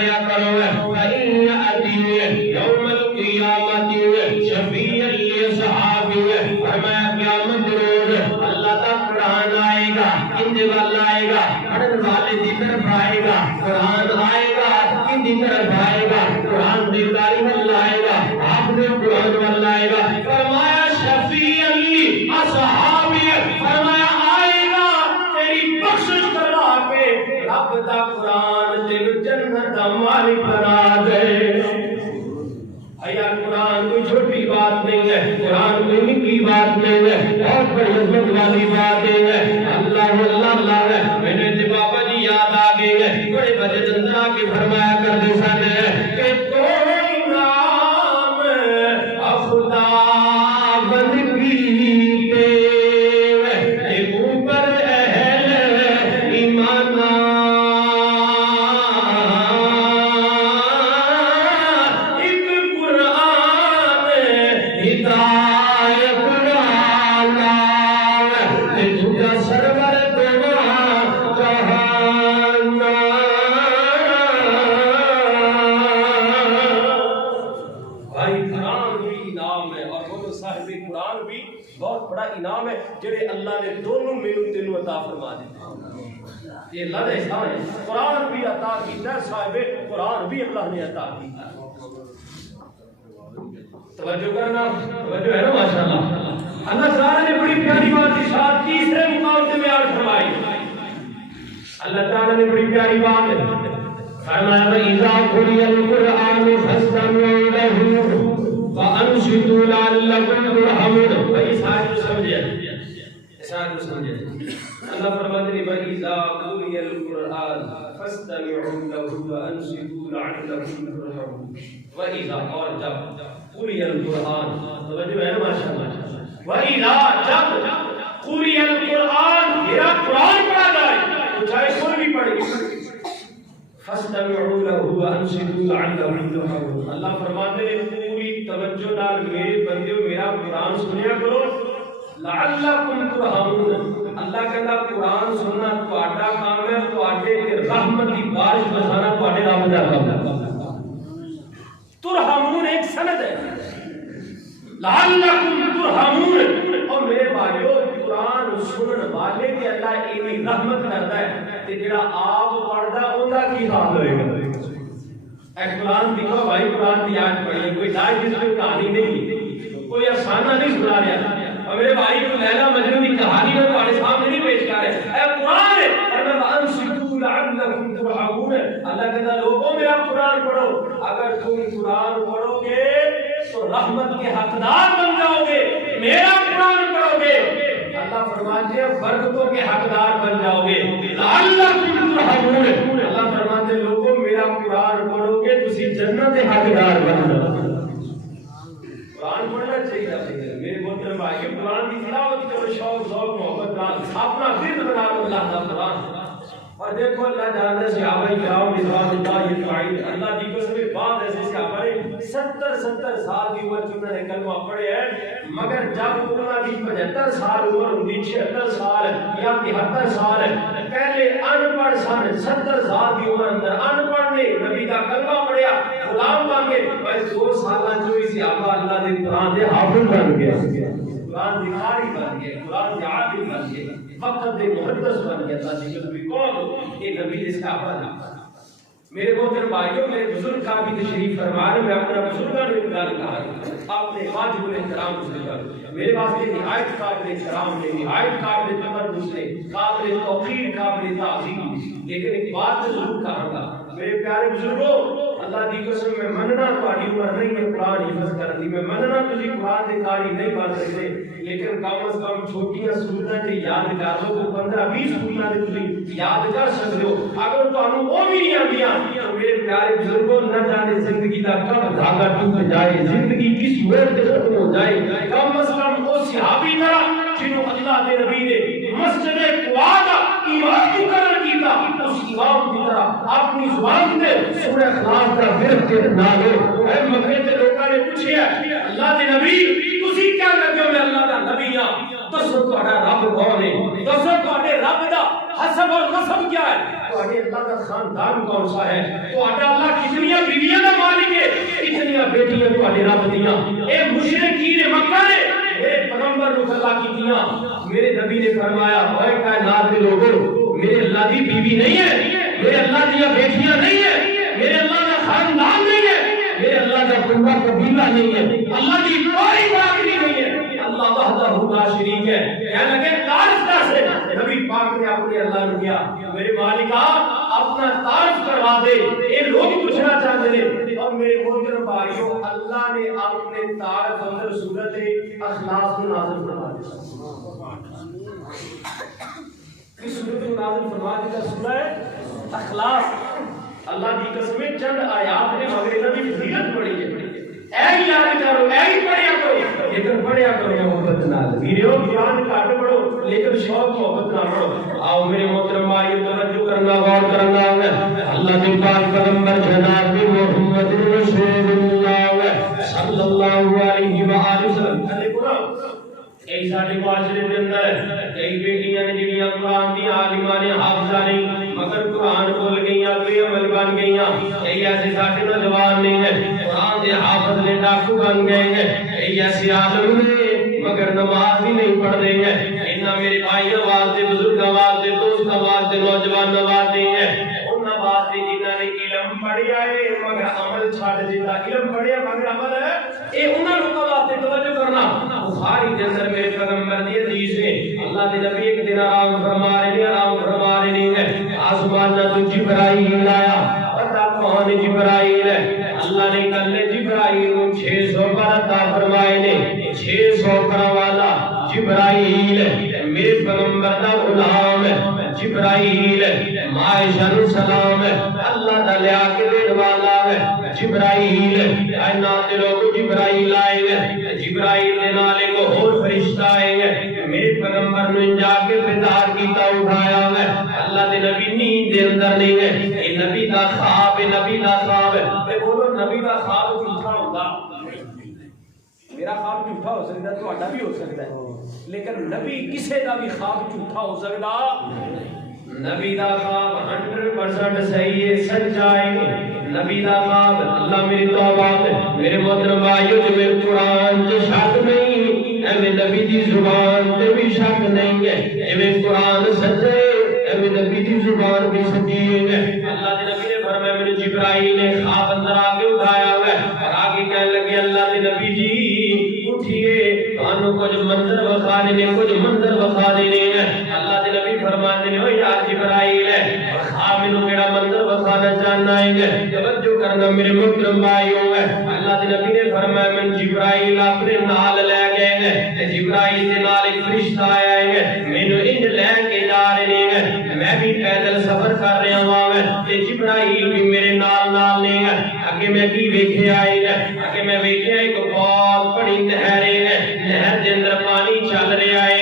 پڑھیا کرو فَإِنَّ أَبِي يَوْمَ الْقِيَامَةِ شَفِيعًا لِّأَصْحَابِهِ فرمایا قیامت روز اللہ کا قرآن آئے گا کن والا آئے گا پڑھنے والے کی طرف آئے گا قرآن آئے گا کن کی طرف آئے گا قرآن دیداری والا آئے گا آپ نے قرآن والا آئے گا فرمایا شفیعًا لِّأَصْحَابِهِ فرمایا آئے گا تیری بخشش کرا کے رب دا قرآن تیرے جنت دا مالک بنا دے یار قرآن کوئی چھوٹی بات نہیں ہے قرآن کوئی نکی بات نہیں ہے بہت بڑی عظمت والی بات ہے اللہ اللہ اللہ ہے میرے تے بابا جی یاد آ گئے ہیں بڑے بڑے دندرا کے فرمایا کرتے سن کہ تو نام خدا بندگی انعام ہے جڑے اللہ نے دونوں میرے تینوں عطا فرما دیتے یہ اللہ نے احسان ہے قرآن بھی عطا کیتا ہے صاحب قرآن بھی اللہ نے عطا کیتا ہے توجہ کرنا توجہ ہے نا ماشاءاللہ اللہ تعالی نے بڑی پیاری بات ارشاد تیسرے مقام سے بیان فرمائی اللہ تعالی نے بڑی پیاری بات فرمایا اذا قرئ القرآن فاستمعوا له وانصتوا لعلكم ترحمون بھائی ساتھ سمجھے ساتھ سمجھے اللہ فرماتے ہیں اذا قرئ القرآن فاستمعوا له وانصتوا لعلكم ترحمون واذا اور جب قرئ القرآن توجہ ہے ماشاءاللہ واذا جب قرئ القرآن میرا قرآن پڑھا جائے تو چاہے کوئی بھی پڑھے فاستمعوا له وانصتوا لعلكم ترحمون اللہ فرماتے ہیں پوری توجہ نال میرے بندیو میرا قرآن سنیا کرو لعلكم ترحمون اللہ کہتا قرآن سننا تہاڈا کام ہے تہاڈے تے رحمت دی بارش برسانا تہاڈے رب دا کام ہے ترحمون ایک سند ہے لعلكم ترحمون اور میرے بھائیو قرآن سنن والے کی اللہ ایویں رحمت کرتا ہے تے جڑا آپ پڑھدا اوندا کی حال ہوئے گا اے قرآن دیکھو بھائی قرآن کی آیت پڑھی کوئی ڈائٹ جس میں کہانی نہیں کوئی افسانہ نہیں سنا رہا اور میرے بھائی کو لیلا مجنون کی کہانی میں تمہارے سامنے نہیں پیش کر رہے اے قرآن فرمایا وانصتوا لعلكم ترحمون اللہ کہتا لوگوں میرا قرآن پڑھو اگر تم قرآن پڑھو گے تو رحمت کے حقدار بن جاؤ گے میرا قرآن پڑھو گے اللہ فرماتے ہیں برکتوں کے حقدار بن جاؤ گے لعلكم ترحمون اللہ فرماتے ہیں لوگوں میرا قرآن پڑھو گے تسی جنت کے حقدار بن جاؤ گے قرآن پڑھنا چاہیے میرے محترم بھائی قرآن کی تلاوت کرو شوق ذوق محبت کا اپنا ذکر بنا لو اللہ کا قرآن اور دیکھو اللہ جانتا ہے صحابہ کرام رضوان اللہ اجمعین اللہ کی قسم بات ایسے صحابہ نے 70 سال کی عمر انہوں نے کلمہ پڑھے ہیں مگر جب انہوں کی 75 سال عمر ہوئی 76 سال یا 73 سال پہلے ان پڑھ سن 70 سال کی عمر اندر ان پڑھ نے نبی کا کلمہ پڑھیا غلام بن گئے بس 2 سال جو ہی صحابہ اللہ دے قرآن دے حافظ بن گئے قرآن دی قاری بن گئے قرآن دی عالم بن گئے وقت دے محدث بن گیا تھا جس بھی کون یہ نبی جس کا پڑھا میرے محترم بھائیوں میرے بزرگ کا بھی تشریف فرما رہے میں اپنا بزرگاں نے انتقال کہا آپ نے واجب الاحترام بزرگ میرے واسطے نہایت قابل احترام نے نہایت قابل تقدس نے قابل توقیر قابل تعظیم لیکن ایک بات ضرور کہوں گا میرے پیارے بزرگوں اللہ دی قسم میں مننا تہاڈی عمر نہیں ہے قرآن حفظ کرن دی میں مننا تسی قرآن دے قاری نہیں بن سکتے لیکن کم از کم چھوٹیاں سورتاں تے یاد کر لو 15-20 سورتاں تے تسی یاد کر سکتے ہو اگر تانوں وہ بھی نہیں آندیاں تو میرے پیارے بزرگوں نہ جانے زندگی دا کب دھاگا ٹوٹ جائے زندگی کس وقت ختم ہو جائے کم از کم وہ صحابی طرح جنہوں اللہ دے نبی نے مسجد قباء دا امام مقرر کیتا اس امام کی طرح اپنی زبان تے سورہ اخلاص دا ورد نہ لو اے مکے تے لوکاں نے پوچھیا اللہ دے نبی تسی کیا لگے ہو میں اللہ دا نبی ہاں دسو تہاڈا رب کون ہے دسو تہاڈے رب دا حسب اور نسب کیا ہے تہاڈے اللہ دا خاندان کون سا ہے تہاڈا اللہ بیویاں دا مالک ہے اتنی بیٹیاں تواڈے رب دیاں اے مشرکین مکہ نے میرے پیغمبر نو خلا کیتیاں میرے نبی نے فرمایا اے کائنات دے لوگو میرے اللہ دی بیوی نہیں ہے میرے اللہ دی بیٹیاں نہیں ہے میرے اللہ دا خاندان نہیں ہے میرے اللہ کا پورا قبیلہ نہیں ہے اللہ کی کوئی برادری نہیں ہے اللہ وحدہ لا شریک ہے کہنے لگے تعارف کیسے نبی پاک نے اپنے اللہ نے کیا میرے مالکا اپنا تعارف کروا دے یہ لوگ پوچھنا چاہتے ہیں اور میرے محترم بھائیوں اللہ نے اپنے تعارف اندر سورت اخلاص کو نازل فرما دیا اس سورت کو نازل فرما دیا سورہ اخلاص اللہ کی قسم چند آیات نے مگر نبی فضیلت پڑھی ہے اے یاد کرو اے پڑھیا کرو لیکن پڑھیا کرو محبت نال ویڈیو قرآن کاٹ پڑھو لیکن شوق محبت نال پڑھو آؤ میرے محترم بھائیو توجہ کرنا غور کرنا اللہ کے پاک پیغمبر جناب محمد رسول اللہ صلی اللہ علیہ وآلہ وسلم کئی ساڈے معاشرے دے اندر کئی بیٹیاں نے جڑیاں قرآن دی عالماں نے حافظہ نہیں مگر قرآن بول گئیاں بے عمل بن گئیاں کئی ایسے ساڈے نوجوان نہیں ہیں قرآن دے حافظ نے ڈاکو بن گئے ہیں کئی ایسے عالم نے مگر نماز ہی نہیں پڑھ رہے ہیں انہاں میرے بھائی آواز دے بزرگ آواز دے دوست آواز دے نوجوان آواز دے ہیں ان آواز دے جنہاں نے علم پڑھیا ہے مگر عمل چھاڑ دیتا علم پڑھیا مگر عمل ہے اے انہاں لوکاں واسطے توجہ کرنا بخاری دے اندر میرے پیغمبر دی حدیث ہے اللہ دے نبی ایک دن آرام فرما رہے ہیں آسمان تو جبرائیل آیا پتہ کون جبرائیل ہے اللہ نے کل جبرائیل کو 600 پر عطا فرمائے نے 600 پر والا جبرائیل میرے پیغمبر دا غلام ہے جبرائیل عائشہ نو سلام ہے اللہ دا لیا کے دین والا ہے جبرائیل کائنات دے لوگ جبرائیل آئے گے جبرائیل دے نال ایک اور فرشتہ آئے گے میرے پیغمبر نے جا کے بیدار کیتا اٹھایا ہے اللہ دے نبی نیند دے اندر نہیں ہے اے نبی دا خواب ہے تے بولو نبی دا خواب جھوٹا ہوندا میرا خواب جھوٹا ہو سکتا ہے تہاڈا بھی ہو سکتا ہے لیکن نبی کسے دا بھی خواب جھوٹا ہو سکتا نبی دا خواب 100% صحیح ہے سچا ہے نبی دا خواب اللہ میری توبہ میرے محترم بھائیو جو میرے قرآن سے شک نہیں اے نبی دی زبان تے بھی شک نہیں ہے اے قرآن سچے اے نبی دی زبان بھی سچی ہے اللہ دے نبی نے فرمایا میرے جبرائیل نے خواب اندر آ کے اٹھایا ہے اور آگے کہنے لگے اللہ دے نبی جی اٹھئے تانوں کچھ منظر بخا دینے کچھ منظر بخا دینے ہیں اللہ دے نبی فرماتے ہیں او یار جبرائیل ہے خواب میں کیڑا منظر بخانا چاہنا ہے توجہ کرنا میرے محترم بھائیوں ہے اللہ دے نبی نے فرمایا میں جبرائیل اپنے نال لے گئے ہیں تے جبرائیل دے نال ایک فرشتہ آیا ہے مینوں انج لے کے جا رہے ہیں میں بھی پیدل سفر کر رہا ہوں تے جبرائیل بھی میرے نال نہیں ہے اگے میں کی ویکھیا ہے اگے میں ویکھیا ایک بہت بڑی نہر ہے نہر دے اندر پانی چل رہا ہے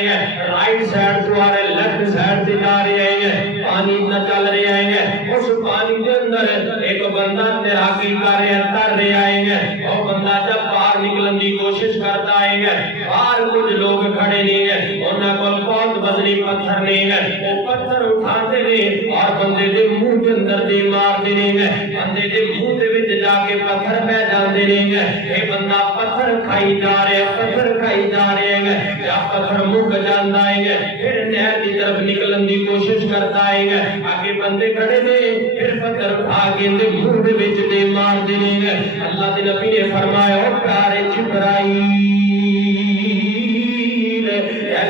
رائٹ سائیڈ تو آ رہا لیفٹ سائیڈ سے جا رہا ہے پانی اتنا چل رہا ہے اس پانی کے اندر ایک بندہ تیراکی کر رہا ہے وہ بندہ جب باہر نکلنے کی کوشش کرتا ہے باہر کچھ لوگ کھڑے نہیں ہیں انہاں کول بہت وزنی پتھر نہیں ہے وہ پتھر اٹھاتے ہیں اور بندے دے منہ کے اندر دے مارتے ہیں بندے دے منہ دے وچ جا کے پتھر پہ جاندے ہیں اے بندہ پتھر کھائی جا رہے ہیں جب پتھر مک جاندا ہے پھر نہر کی طرف نکلنے کی کوشش کرتا ہے آگے بندے کھڑے نے پھر پتھر اٹھا کے دے منہ دے وچ دے مار دینے ہیں اللہ دے نبی نے فرمایا او پیارے جبرائیل اے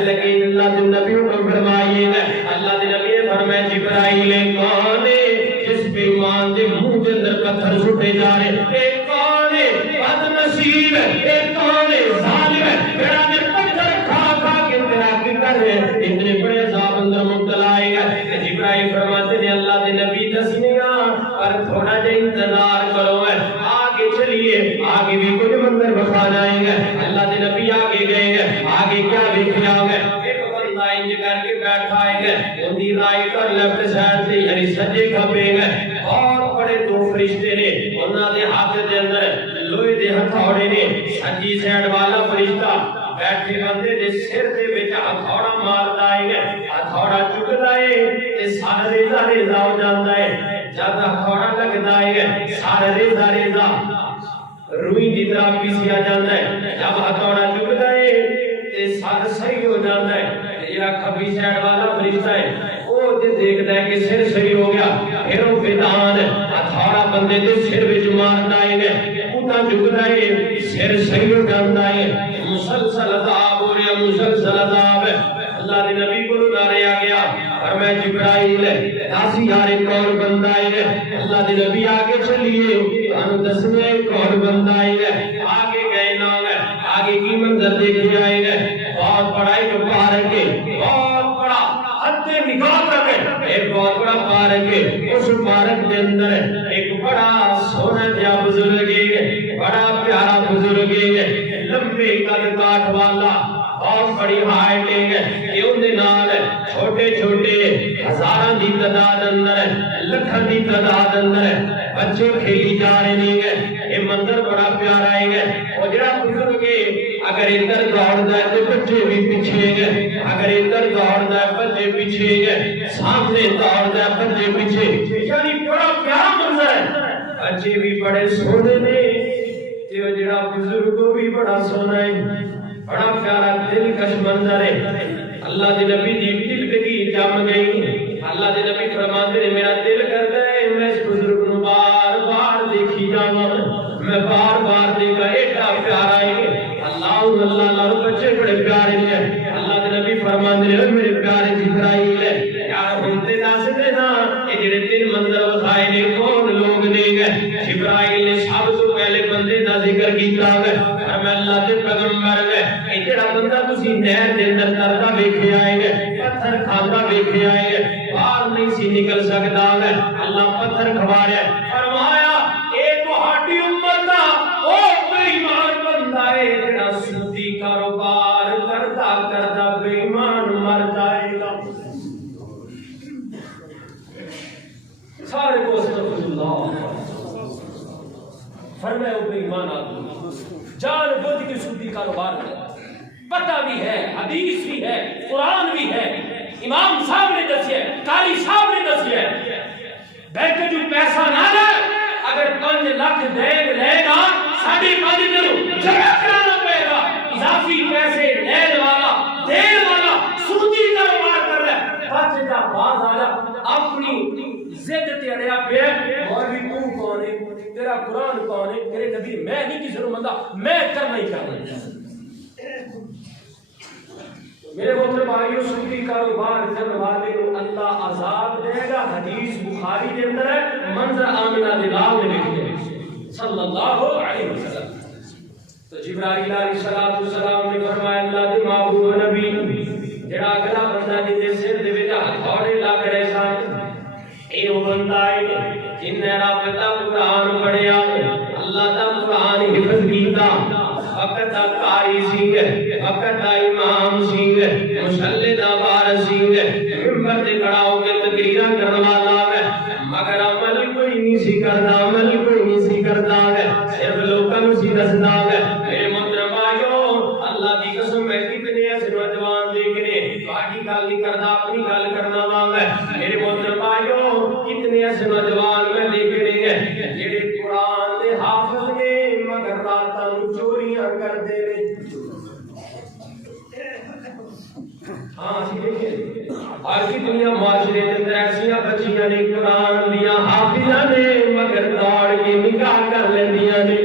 لگے اللہ دے نبی کو فرمائے اللہ دے نبی نے فرمایا جبرائیل کون ہے جس پہ ایمان دے منہ دے اندر پتھر سٹے جا رہے اے کون ہے بد نصیب اے کون ہے ظالم ہے میرا دے پتھر کھا کے تیراکی کر رہے اتنے بڑے عذاب اندر مبتلا ہے جبرائیل فرماتے ہیں اللہ دے نبی دسنیا پر تھوڑا جا انتظار کرو آگے چلیے آگے بھی کچھ منظر بخانا ہے اللہ دے نبی آگے گئے آگے کیا دیکھنا ہے ایک بندہ انج کر کے بیٹھا ہے ان دی رائٹ اور لیفٹ سائڈ سے یعنی سجے کھبے ہیں اور بڑے دو فرشتے نے انہاں دے ہاتھ دے اندر لوہے دے ہتھوڑے نے سجی سائڈ والا فرشتہ بیٹھے بندے دے سر دے وچ ہتھوڑا ماردا ہے ہتھوڑا چکدا ہے تے سارا ریزا ہو جاندا ہے جب ہتھوڑا لگدا ہے سارا ریزا ریزا روئی کی طرح پیسیا جاتا ہے. جب ہتھوڑا چکتا ہے تے سر صحیح ہو جاتا ہے. جڑا کھبی سائڈ والا فرشتہ ہے وہ تے دیکھتا ہے کہ سر صحیح ہو گیا پھر وہ فدان ہتھوڑا بندے دے سر وچ مارتا ہے اوندا جھکدا ہے سر صحیح ہو جاتا ہے. مسلسل عذاب ہو رہا مسلسل عذاب. اللہ دے نبی کو ڈرایا گیا فرمایا جبرائیل دس یار کون بندہ ہے. اللہ دے نبی آگے چلیے ہم دسنے کون بندہ ہے. آگے گئے نال آگے کی منظر دیکھے آئے گئے. بہت بڑا ایک پارک ہے بہت بڑا حد نگاہ تک ہے ایک بہت بڑا پارک ہے. اس پارک کے اندر ایک بڑا سونا جا بزرگ ہے بڑا پیارا بزرگ ہے لمبے قد کاٹ والا بہت بڑی ہائٹ ہے. یہ ان دے نال چھوٹے چھوٹے ہزاراں دی تعداد اندر لکھاں دی تعداد اندر بچے کھیلی جا رہے ہیں. یہ منظر بڑا پیارا ہے. وہ جڑا بزرگ ہے اگر ادھر دوڑدا ہے تو بچے بھی پیچھے گئے اگر ادھر دوڑدا ہے بچے پیچھے گئے سامنے دوڑدا ہے بچے پیچھے. یعنی بڑا پیارا منظر ہے. بچے بھی بڑے سونے نے تے جڑا بزرگ بھی بڑا سونا ہے. بڑا پیارا دلکش منظر ہے. اللہ دے نبی دی دل کی جم گئی. اللہ دے نبی فرماتے ہیں میرا دل کرتا ہے میں اس بزرگ نو بار بار دیکھی جاواں میں بار بار دیکھا. ایڈا پیارا ہے. اللہ اللہ بچے بڑے پیارے ہیں. اللہ دے نبی فرماتے ہیں میرے پیارے جبرائیل یار بندے دس دینا یہ جڑے تین منظر وکھائے نے کون لوگ نے گئے. جبرائیل نے سب تو پہلے بندے دا ذکر کیتا ہے. میں اللہ دے پیغمبر ہے جڑا بندہ تسی نہر دے اندر تردا ویکھے آئے گے پتھر کھاندا ویکھے آئے گے باہر نہیں سی نکل سکدا ہے. اللہ پتھر کھوایا فرمایا اے تہاڈی امت دا او بے ایمان بندہ ہے جڑا سودی کاروبار کردا کردا بے ایمان مر جائے گا. سارے کو استغفر اللہ فرمایا او بے ایمان آدمی جان بوجھ کے سودی کاروبار کرتا. پتہ بھی ہے حدیث بھی ہے قرآن بھی ہے. امام صاحب نے دسیا ہے قاری صاحب نے دسیا ہے بینک جو پیسہ نہ لے اگر 5 لاکھ دے لے گا 5.5 دن جمع کرانا پڑے گا. اضافی پیسے لین والا دین والا سودی کاروبار کر رہا ہے. بچ جا باز آ جا اپنی ضد تے اڑیا پیا مولوی تو کون ہے تیرا قرآن کون ہے تیرے نبی میں نہیں کسی کو مندا میں کرنا ہی کرنا. میرے محترم بھائیو سودی کاروبار کرنے والے کو اللہ عذاب دے گا. حدیث بخاری کے اندر ہے منظر آمنہ دلال نے لکھے صلی اللہ علیہ وسلم. تو جبرائیل علیہ السلام نے فرمایا اللہ دے معبود نبی جڑا اگلا بندہ دے سر دے وچ ہتھوڑے لگ رہے سن اے او بندہ ہے جن نے رب دا قرآن پڑھیا اللہ دا قرآن حفظ کیتا وقت دا قاری سی وقت دا امام سی مصلی دا وارث سی منبر تے کھڑا ہو کے تقریراں کرن والا ہے مگر عمل کوئی نہیں سی کردا عمل کوئی نہیں سی کردا صرف لوکاں نوں سی دسدا ہے. میرے محترم بھائیو اللہ دی قسم میں کتنے ایسے نوجوان دیکھنے باقی گل نہیں کردا اپنی گل کرنا وانگا. میرے محترم بھائیو کتنے ایسے نوجوان میں دیکھنے ہیں جڑے قرآن دے حافظ نے مگر راتاں نوں چوریاں کردے نے. ہاں اسی دیکھیں آج کی دنیا معاشرے کے اندر ایسیاں بچیاں نے قرآن دیا حافظاں نے مگر دوڑ کے نکاح کر لیندیاں نے.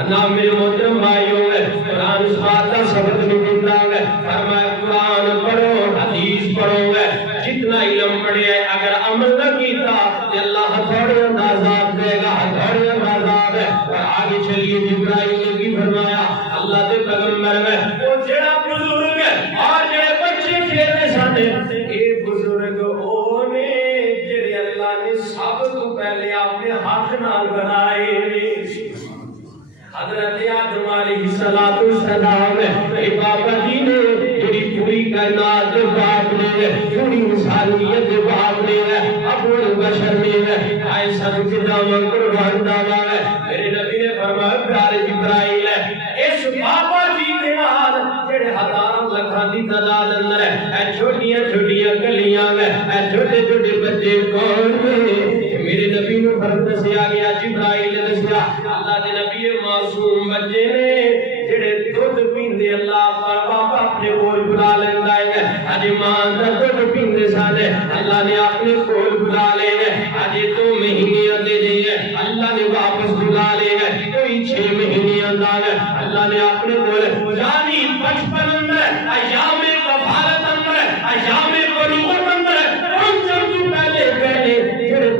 اللہ میرے محترم بھائیوں قرآن اس بات کا سبق میں دیتا ہے فرمایا قرآن پڑھو حدیث پڑھو جتنا علم پڑھے اگر عمل نہ کیتا تو اللہ ہتھوڑے کا عذاب دے گا ہتھوڑے کا عذاب ہے. اور آگے چلیے جبرائیل نے کی فرمایا اللہ کے پیغمبر میں وہ جڑا بزرگ اور جڑے بچے کھیلنے سن اے بزرگ او نے جڑے اللہ نے سب تو پہلے اپنے ہاتھ نال بنائے. حضرت آدم علیہ السلام اے بابا جی نے پوری پوری کائنات باپ نے پوری انسانیت باپ نے ابو البشر نے آئے سن کے دعویٰ قربان دعویٰ میرے نبی نے فرمایا پیارے جبرائیل اس بابا جی کے نال جڑے ہزاروں لکھاں دی تعداد اندر اے چھوٹیاں چھوٹیاں گلیاں اے چھوٹے چھوٹے بچے کون میرے نبی نے فرمایا دسیا گیا بچے نے جڑے دودھ پیندے اللہ باپ اپنے کول بلا لیندا ہے اج ماں دا دودھ پیندے سارے اللہ نے اپنے کول بلا لے اج 2 مہینے دے دے اللہ نے واپس بلا لے کوئی 6 مہینے دا اللہ نے اپنے کول جانی بچپن اندر ایام کفالت اندر ایام بلوغت اندر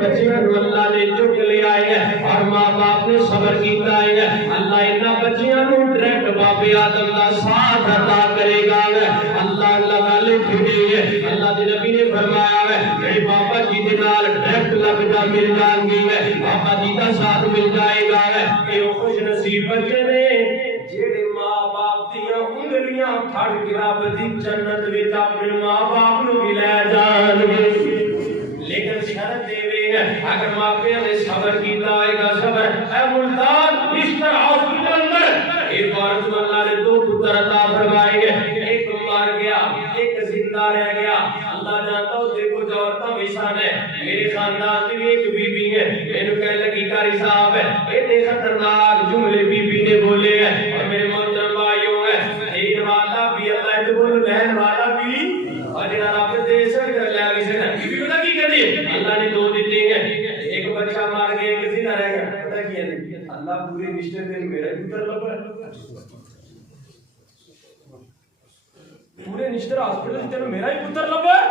بچیاں نو اللہ نے چک لے آئے اور ماں باپ نے صبر کیتا ہے اللہ انہاں بچیاں نو ڈائریکٹ باپ آدم دا ساتھ عطا کرے گا اللہ والے پھرے اللہ دے نبی نے فرمایا ہے میرے بابا جی دے نال ڈائریکٹ لگدا مل جان گی بابا جی دا ساتھ مل جائے گا کہ وہ خوش نصیب بچے نے جڑے ماں باپ دیاں انگلیاں پھڑ کے رب دی جنت وچ اپنے ماں باپ نو بھی لے جان گے لیکن شرط دے اگر ماپیاں نے صبر کیتا ہوئے گا صبر اے ملتان بستر ہاسپٹل اندر ایک بار تو اللہ نے 2 پتر عطا فرمائے گے ایک مر گیا ایک زندہ رہ گیا اللہ جانتا ہوں دیکھو جو عورتاں ویسان ہے میرے خاندان میں ایک بی بی ہے میں نے کہنے لگی قاری صاحب ہے اتنے خطرناک جملے بی بی نے بولے ہیں اور میرے محترم بھائیوں ہیں دین والا بھی اللہ تو بولو لہن والا بھی اور جنہاں رب دے سکتے لے بھی سکتے بی بی پتہ کی کہتی ہے اللہ نے 2 دیتے ہیں ایک بچہ مار گیا ایک زندہ رہ گیا پتہ کیا نہیں اللہ پورے رشتے دن میرا پتر لبا ہے پورے نشتر ہاسپٹل سے میرا ہی پتر لبا ہے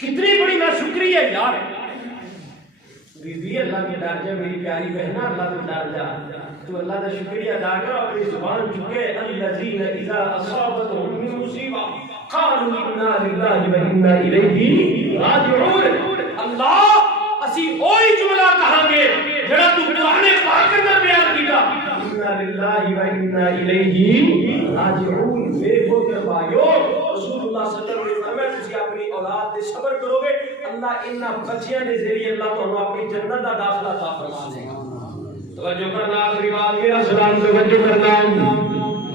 کتنی بڑی ناشکری ہے یار بیوی اللہ کے ڈر جا میری پیاری بہنا اللہ کے ڈر جا تو اللہ کا شکریہ ادا کر اپنی زبان چکے الذین اذا اصابتهم مصیبہ قالوا انا للہ و انا الیہ راجعون اللہ اسی وہی جملہ کہاں گے جڑا تو قرآن پاک میں بیان کیتا انا للہ و انا الیہ راجعون میرے پتر بھائیو رسول اللہ صلی اللہ علیہ وسلم تسی اپنی اولاد دے صبر کرو گے اللہ انہاں بچیاں دے ذریعے اللہ تانوں اپنی جنت دا داخلہ عطا فرما دے گا توجہ کرنا آخری بات میرا سلام توجہ کرنا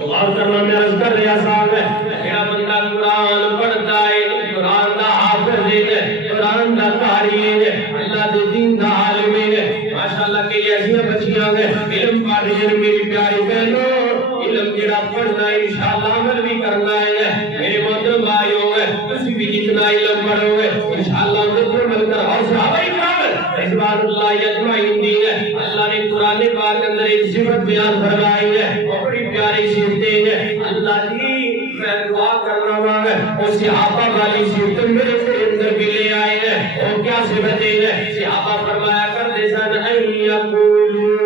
غور کرنا میں عرض کر رہا صاحب ہے میرا بندہ قرآن پڑھتا ہے قرآن دا حافظ ہے قرآن دا قاری ہے اللہ دے دین دا عالم ہے ماشاءاللہ کہ ایسی بچیاں ہیں علم پڑھ رہی ہیں میری پیاری بہنوں علم جڑا پڑھنا ہے انشاءاللہ عمل بھی کرنا ہے میرے محترم بھائیوں ہے تسی بھی جتنا علم پڑھو گے انشاءاللہ عمل کر اور صحابہ کرام رضوان اللہ اجمعین دی ہے اللہ نے قرآن پاک اندر ایک صفت بیان فرمائی ہے اور بڑی پیاری صفتیں ہیں اللہ جی میں دعا کرنا ہوں اور صحابہ والی صفت میرے اندر بھی لے آئے ہیں اور کیا صفتیں ہیں صحابہ فرمایا کرتے سن ان یقولوا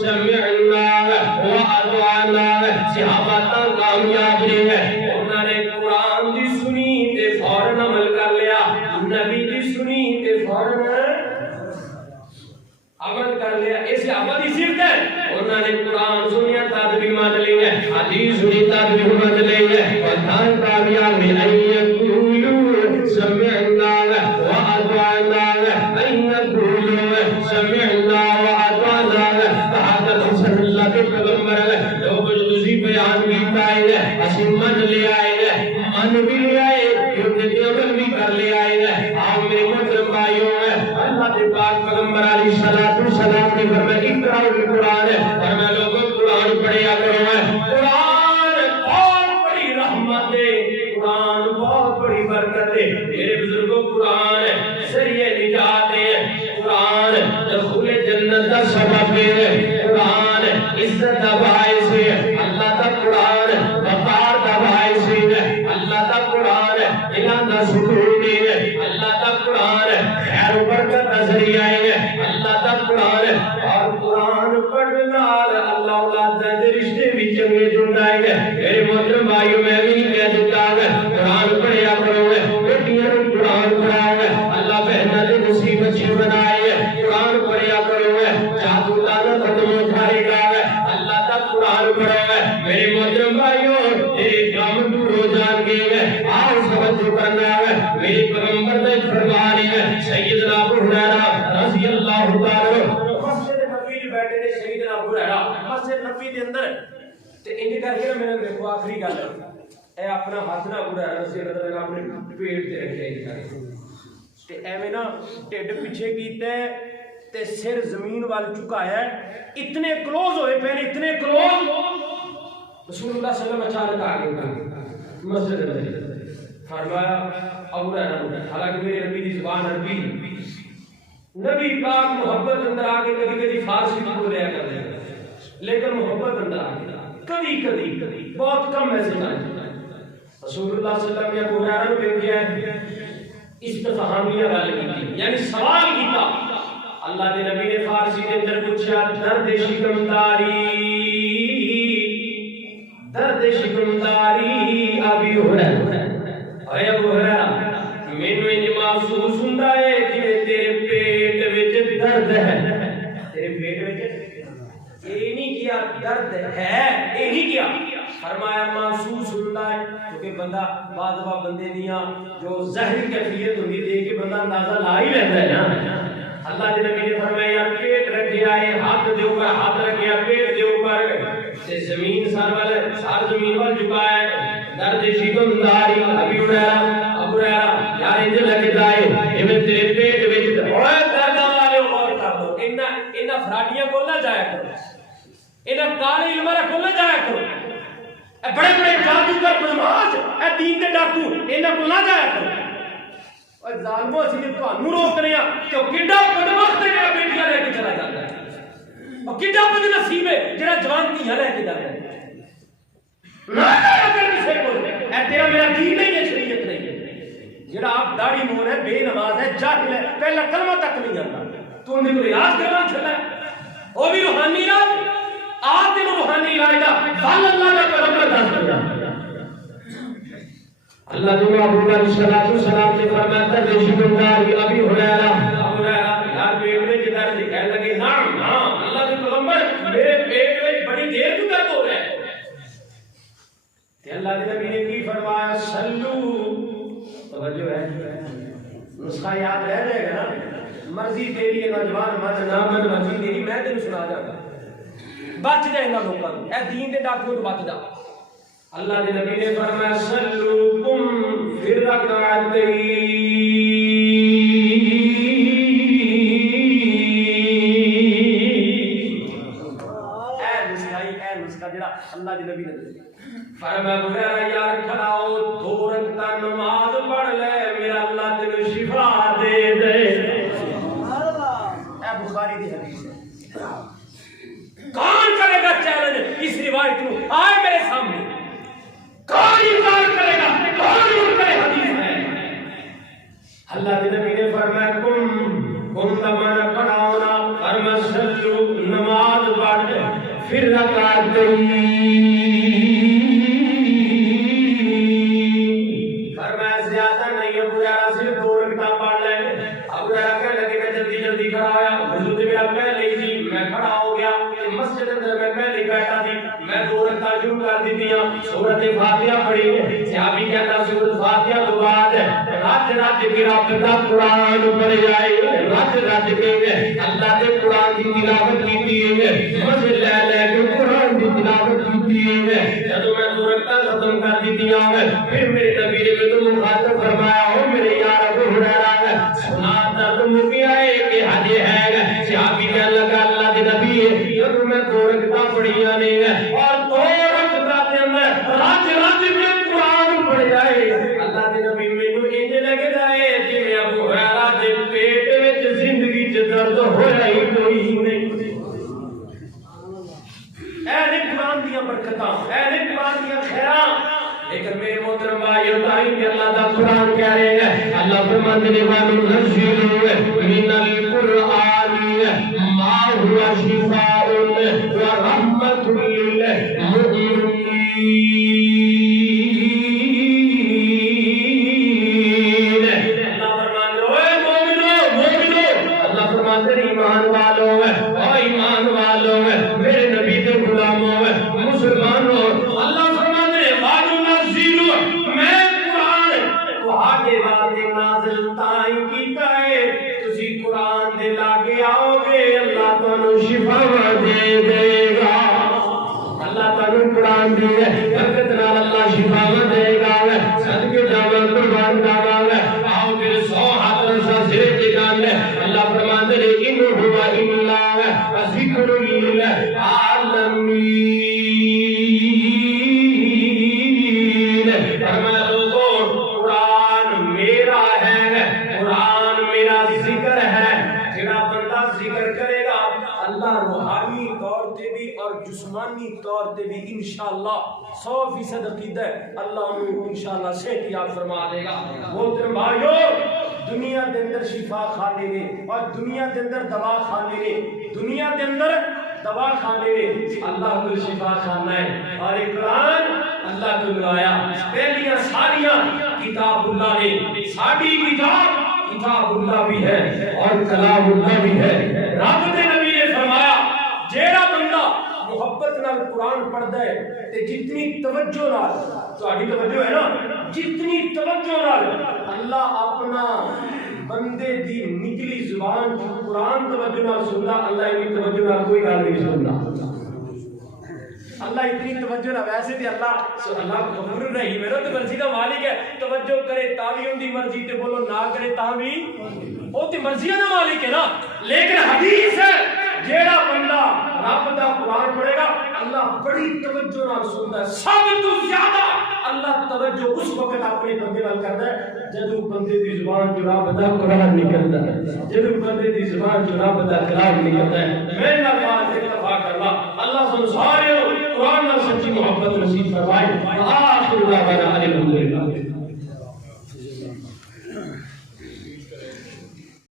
سمعنا واطعنا صحابہ تک کامیاب نہیں ہے انہوں نے قرآن دی سنی تے فوراً عمل کر لیا نبی دی سنی تے فوراً عمل کر لیا ایسے عملی صفت ہے انہوں نے قرآن سنیا تدبیر مان لی ہے حدیث سنی تدبیر مان لی ہے اور دھان کامیاب میں ان یقولوا سمعنا واطعنا ان یقولوا سمعنا واطعنا کہا کہ حسن اللہ کے پیغمبر جو کچھ تسی بیان کیتا ہے اسی من لے آئے ہیں من بھی لے آئے کیونکہ عمل بھی کر لے آئے ہیں آؤ میرے محترم بھائیوں اللہ کے پاک پیغمبر علیہ الصلوۃ والسلام نے فرمایا اقرأ القرآن اور میں لوگوں قرآن پڑھیا کرو قرآن بہت بڑی رحمت ہے قرآن بہت بڑی برکت ہے میرے بزرگوں قرآن ذریعہ نجات ہے قرآن دخول جنت کا سبب ہے قرآن عزت کا باعث ہے اللہ کا قرآن وقار کا باعث ہے اللہ کا قرآن علم کا سکون ہے اللہ کا قرآن خیر و برکت کا ذریعہ ہے اللہ کا قرآن اور قرآن پڑھنا اللہ اولاد دے رشتے بھی چنگے جڑائے گے میرے محترم بھائیوں میں بھی کہہ دیتا ہے قرآن پڑھیا کرو بیٹیاں قرآن پڑھاؤ اللہ بہنوں نے نصیب اچھے بنائے قرآن پڑھیا کرو جادو لانا ختم ہو جائے گا اللہ کا قرآن پڑھو میرے محترم بھائیوں تیرے کام دور ہو جان گے آؤ سمجھ کرنا ہے میرے پیغمبر نے فرمایا ہے سیدنا ابو ہریرہ رضی اللہ تعالی مسجد نبوی بیٹھے نے سیدنا ابو ہریرہ مسجد نبوی دے اندر تے انج کر کے میرے دیکھو آخری گل اے اپنا ہاتھ نہ ابو ہریرہ رضی اللہ تعالی اپنے پیٹ تے رکھے تے ایویں نا ٹھڈ پیچھے کیتا تے سر زمین وال چکایا ہے، اتنے کلوز ہوئے پہلے، اتنے کلوز. رسول اللہ صلی اللہ علیہ وسلم اچانک آ گئے مسجد میں، فرمایا ابو ہریرہ، حالانکہ میرے نبی کی زبان عربی، نبی پاک محبت اندر آ کے کبھی کبھی فارسی بھی بول رہا کرتے ہیں، لیکن محبت اندر آ کے کبھی کبھی بہت کم ایسے جائے. رسول اللہ صلی اللہ علیہ وسلم ابو ہریرہ نے دیکھا ہے استفہامیہ گل کی، یعنی سوال کیتا. اللہ دے نبی نے فارسی دے اندر پوچھا درد شکمداری ابی ہریرہ، اے ابو ہریرہ مینوں یہ محسوس ہوندا ہے کہ تیرے پیٹ وچ درد ہے. تیرے پیٹ وچ یہ نہیں کیا درد ہے، یہ نہیں کیا، فرمایا محسوس ہوندا ہے. کیونکہ بندہ بعض بندے دیاں جو ظاہری کیفیت ہوندی دیکھ کے بندہ اندازہ لا ہی لیتا ہے نا. اللہ کے نبی نے فرمایا پیٹ رکھیا ہے، ہاتھ دے اوپر ہاتھ رکھیا پیٹ دے اوپر، تے زمین سر زمین وال جھکایا ہے. درد شکمداری ابی ہریرہ یار انج لگدا ہے ایویں تیرے پیٹ وچ اوے درداں والے غور کر لو. انہاں فراڈیاں کول نہ جایا کرو، انہاں کالے علماں کول نہ جایا کرو، اے بڑے بڑے جادوگر بدماش اے دین دے ڈاکو انہاں کول نہ جایا کرو. اور ظالموں اسی نے تانوں روک رہے ہیں کہ کڈا بدبخت ہے بیٹیاں لے کے چلا جاتا ہے، اور کڈا بد نصیب ہے جڑا جوان دھیاں لے کے جاتا ہے. اگر کسی کو اے تیرا میرا دین نہیں ہے، شریعت نہیں ہے، جڑا آپ داڑھی مور ہے، بے نماز ہے، جاہل ہے، پہلا کلمہ تک نہیں آتا، تو انہیں کوئی علاج کرنا چلا ہے، وہ بھی روحانی علاج. آپ دن روحانی علاج دا فال اللہ کا پیغمبر دس دیا. اللہ جو ابو علیہ السلام نے فرمایا درد شکمداری ابی ہریرہ، ابو ہریرہ یار پیٹ میں درد کہنے لگے نعم ہاں اللہ کے پیغمبر میرے پیٹ میں بڑی دیر تو درد ہو رہا ہے. کہ اللہ کے نبی نے کی فرمایا سلو، توجہ ہے نسخہ یاد رہ جائے گا نا، مرضی تیری ہے نوجوان من نہ من مرضی تیری، میں تینوں سنا جاتا بچ جائے انہاں لوکاں تو، اے دین دے ڈاکو تو بچ جا. اللہ کے نبی نے فرمایا سلوکم فی الرکعتین، اے نسخہ جڑا اللہ کے نبی نے فرمایا بغیر یار کھڑا ہو 2 رکعت نماز پڑھ لے میرا اللہ تینوں شفا دے دے. اے بخاری کی حدیث ہے. کون کرے گا چیلنج اس روایت کو؟ آئے میرے سامنے کون انکار کرے گا؟ کون انکار حدیث ہے؟ اللہ کے نبی نے فرمایا کم زمانہ کھڑا ہونا، فرمایا سلو نماز پڑھ پھر رکعتین، فرمایا زیادہ نہیں ابو ہریرہ صرف 2 رکعت پڑھ لے. ابو ہریرہ کہنے لگے میں جلدی جلدی کھڑا ہوا، حضور میرا پہلے ہی میں کھڑا ہو گیا، مسجد اندر میں پہلے بیٹھا تھی، میں 2 رکعت شروع کر دی تھی، سورۃ فاتحہ پڑھی. صحابی کہتا سورۃ فاتحہ تو بعد رج کے رب کا قرآن پڑھ جائے، رج کے اللہ کے قرآن کی تلاوت کی ہے، مجھے لے لے کے قرآن کی تلاوت کی ہے. جب میں 2 رکعت ختم کر دی تھی پھر میرے نبی نے مجھے مخاطب فرمایا ہو میرے یار ابو ہریرہ سنا درد مکیا ہے کہ حجے ہے. صحابی کہنے لگا اللہ کے نبی جب میں 2 رکعت پڑھیاں نہیں ہے اور 2 رکعت کے اندر رج کے قرآن پڑھ جائے، اللہ کے نبی مینوں انج لگ رہا ہے کہ ابو ہریرہ دے پیٹ وچ زندگی چ درد ہویا ہی کوئی نہیں. اے قرآن دیاں برکتاں، اے قرآن دیاں خیراں. لیکن میرے محترم بھائیو تائیں کہ اللہ دا قرآن کہہ رہے ہیں، اللہ فرماتے ہیں وَنُنَزِّلُ مِنَ الْقُرْآنِ مَا هُوَ شِفَاءٌ وَرَحْمَةٌ لِّلْمُؤْمِنِينَ. اللہ فرماتے ہیں اے مومنو، اللہ فرماتے ہیں ایمان والو اے ایمان والو میرے نبی کے غلاموں مسلمانوں، اللہ فرماتے ہیں وَنُنَزِّلُ میں قرآن تہاڈے واسطے نازل تائیں کیتا ہے، تسی قرآن دے لاگے آؤ گے اللہ تانوں شفا دے دے گا. اللہ تانوں قرآن دی برکت نال اللہ شفا دے گا. صدقے جاواں قربان جاواں آؤ پھر 100 ہاتھ رسا سر تے گل اللہ فرماتے ہیں ان هو اللہ روحانی طور تے بھی اور جسمانی طور تے بھی انشاءاللہ 100% عقیدہ ہے اللہ انہوں انشاءاللہ صحت یاب فرما دے گا۔ محترم بھائیو، دنیا دے اندر شفا کھانے نے اور دنیا دے اندر دوا کھانے نے، دنیا دے اندر دوا کھانے نے، اللہ کو شفا کھانا ہے۔ اور قرآن اللہ کو لایا، پہلیاں ساریاں کتاب اللہ نے، ساری کتاب کتاب اللہ بھی ہے اور کلام اللہ بھی ہے۔ رب دے نبی نے فرمایا جیڑا بندہ محبت نال قرآن پڑھدا ہے تے جتنی توجہ نال، تہاڈی توجہ ہے نا، جتنی توجہ نال اللہ اپنا بندے دی نکلی زبان جو قرآن توجہ نال سننا، اللہ اتنی توجہ نال کوئی گل نہیں سننا۔ اللہ اتنی توجہ نہ، ویسے بھی اللہ غفور رحیم ہے، تو مرضی کا مالک ہے، توجہ کرے تا بھی ان دی مرضی تے بولو نہ کرے تا بھی وہ تے مرضیاں دا مالک ہے نا۔ لیکن حدیث ہے جیڑا بندہ رب دا قرآن پڑھے گا اللہ بڑی توجہ نال سنتا ہے، سب تو زیادہ اللہ توجہ اس وقت اپنے بندے نال کرتا ہے جدوں بندے دی زبان جو رب دا قرآن نکلدا ہے، جدوں بندے دی زبان جو رب دا کلام نکلدا ہے۔ میں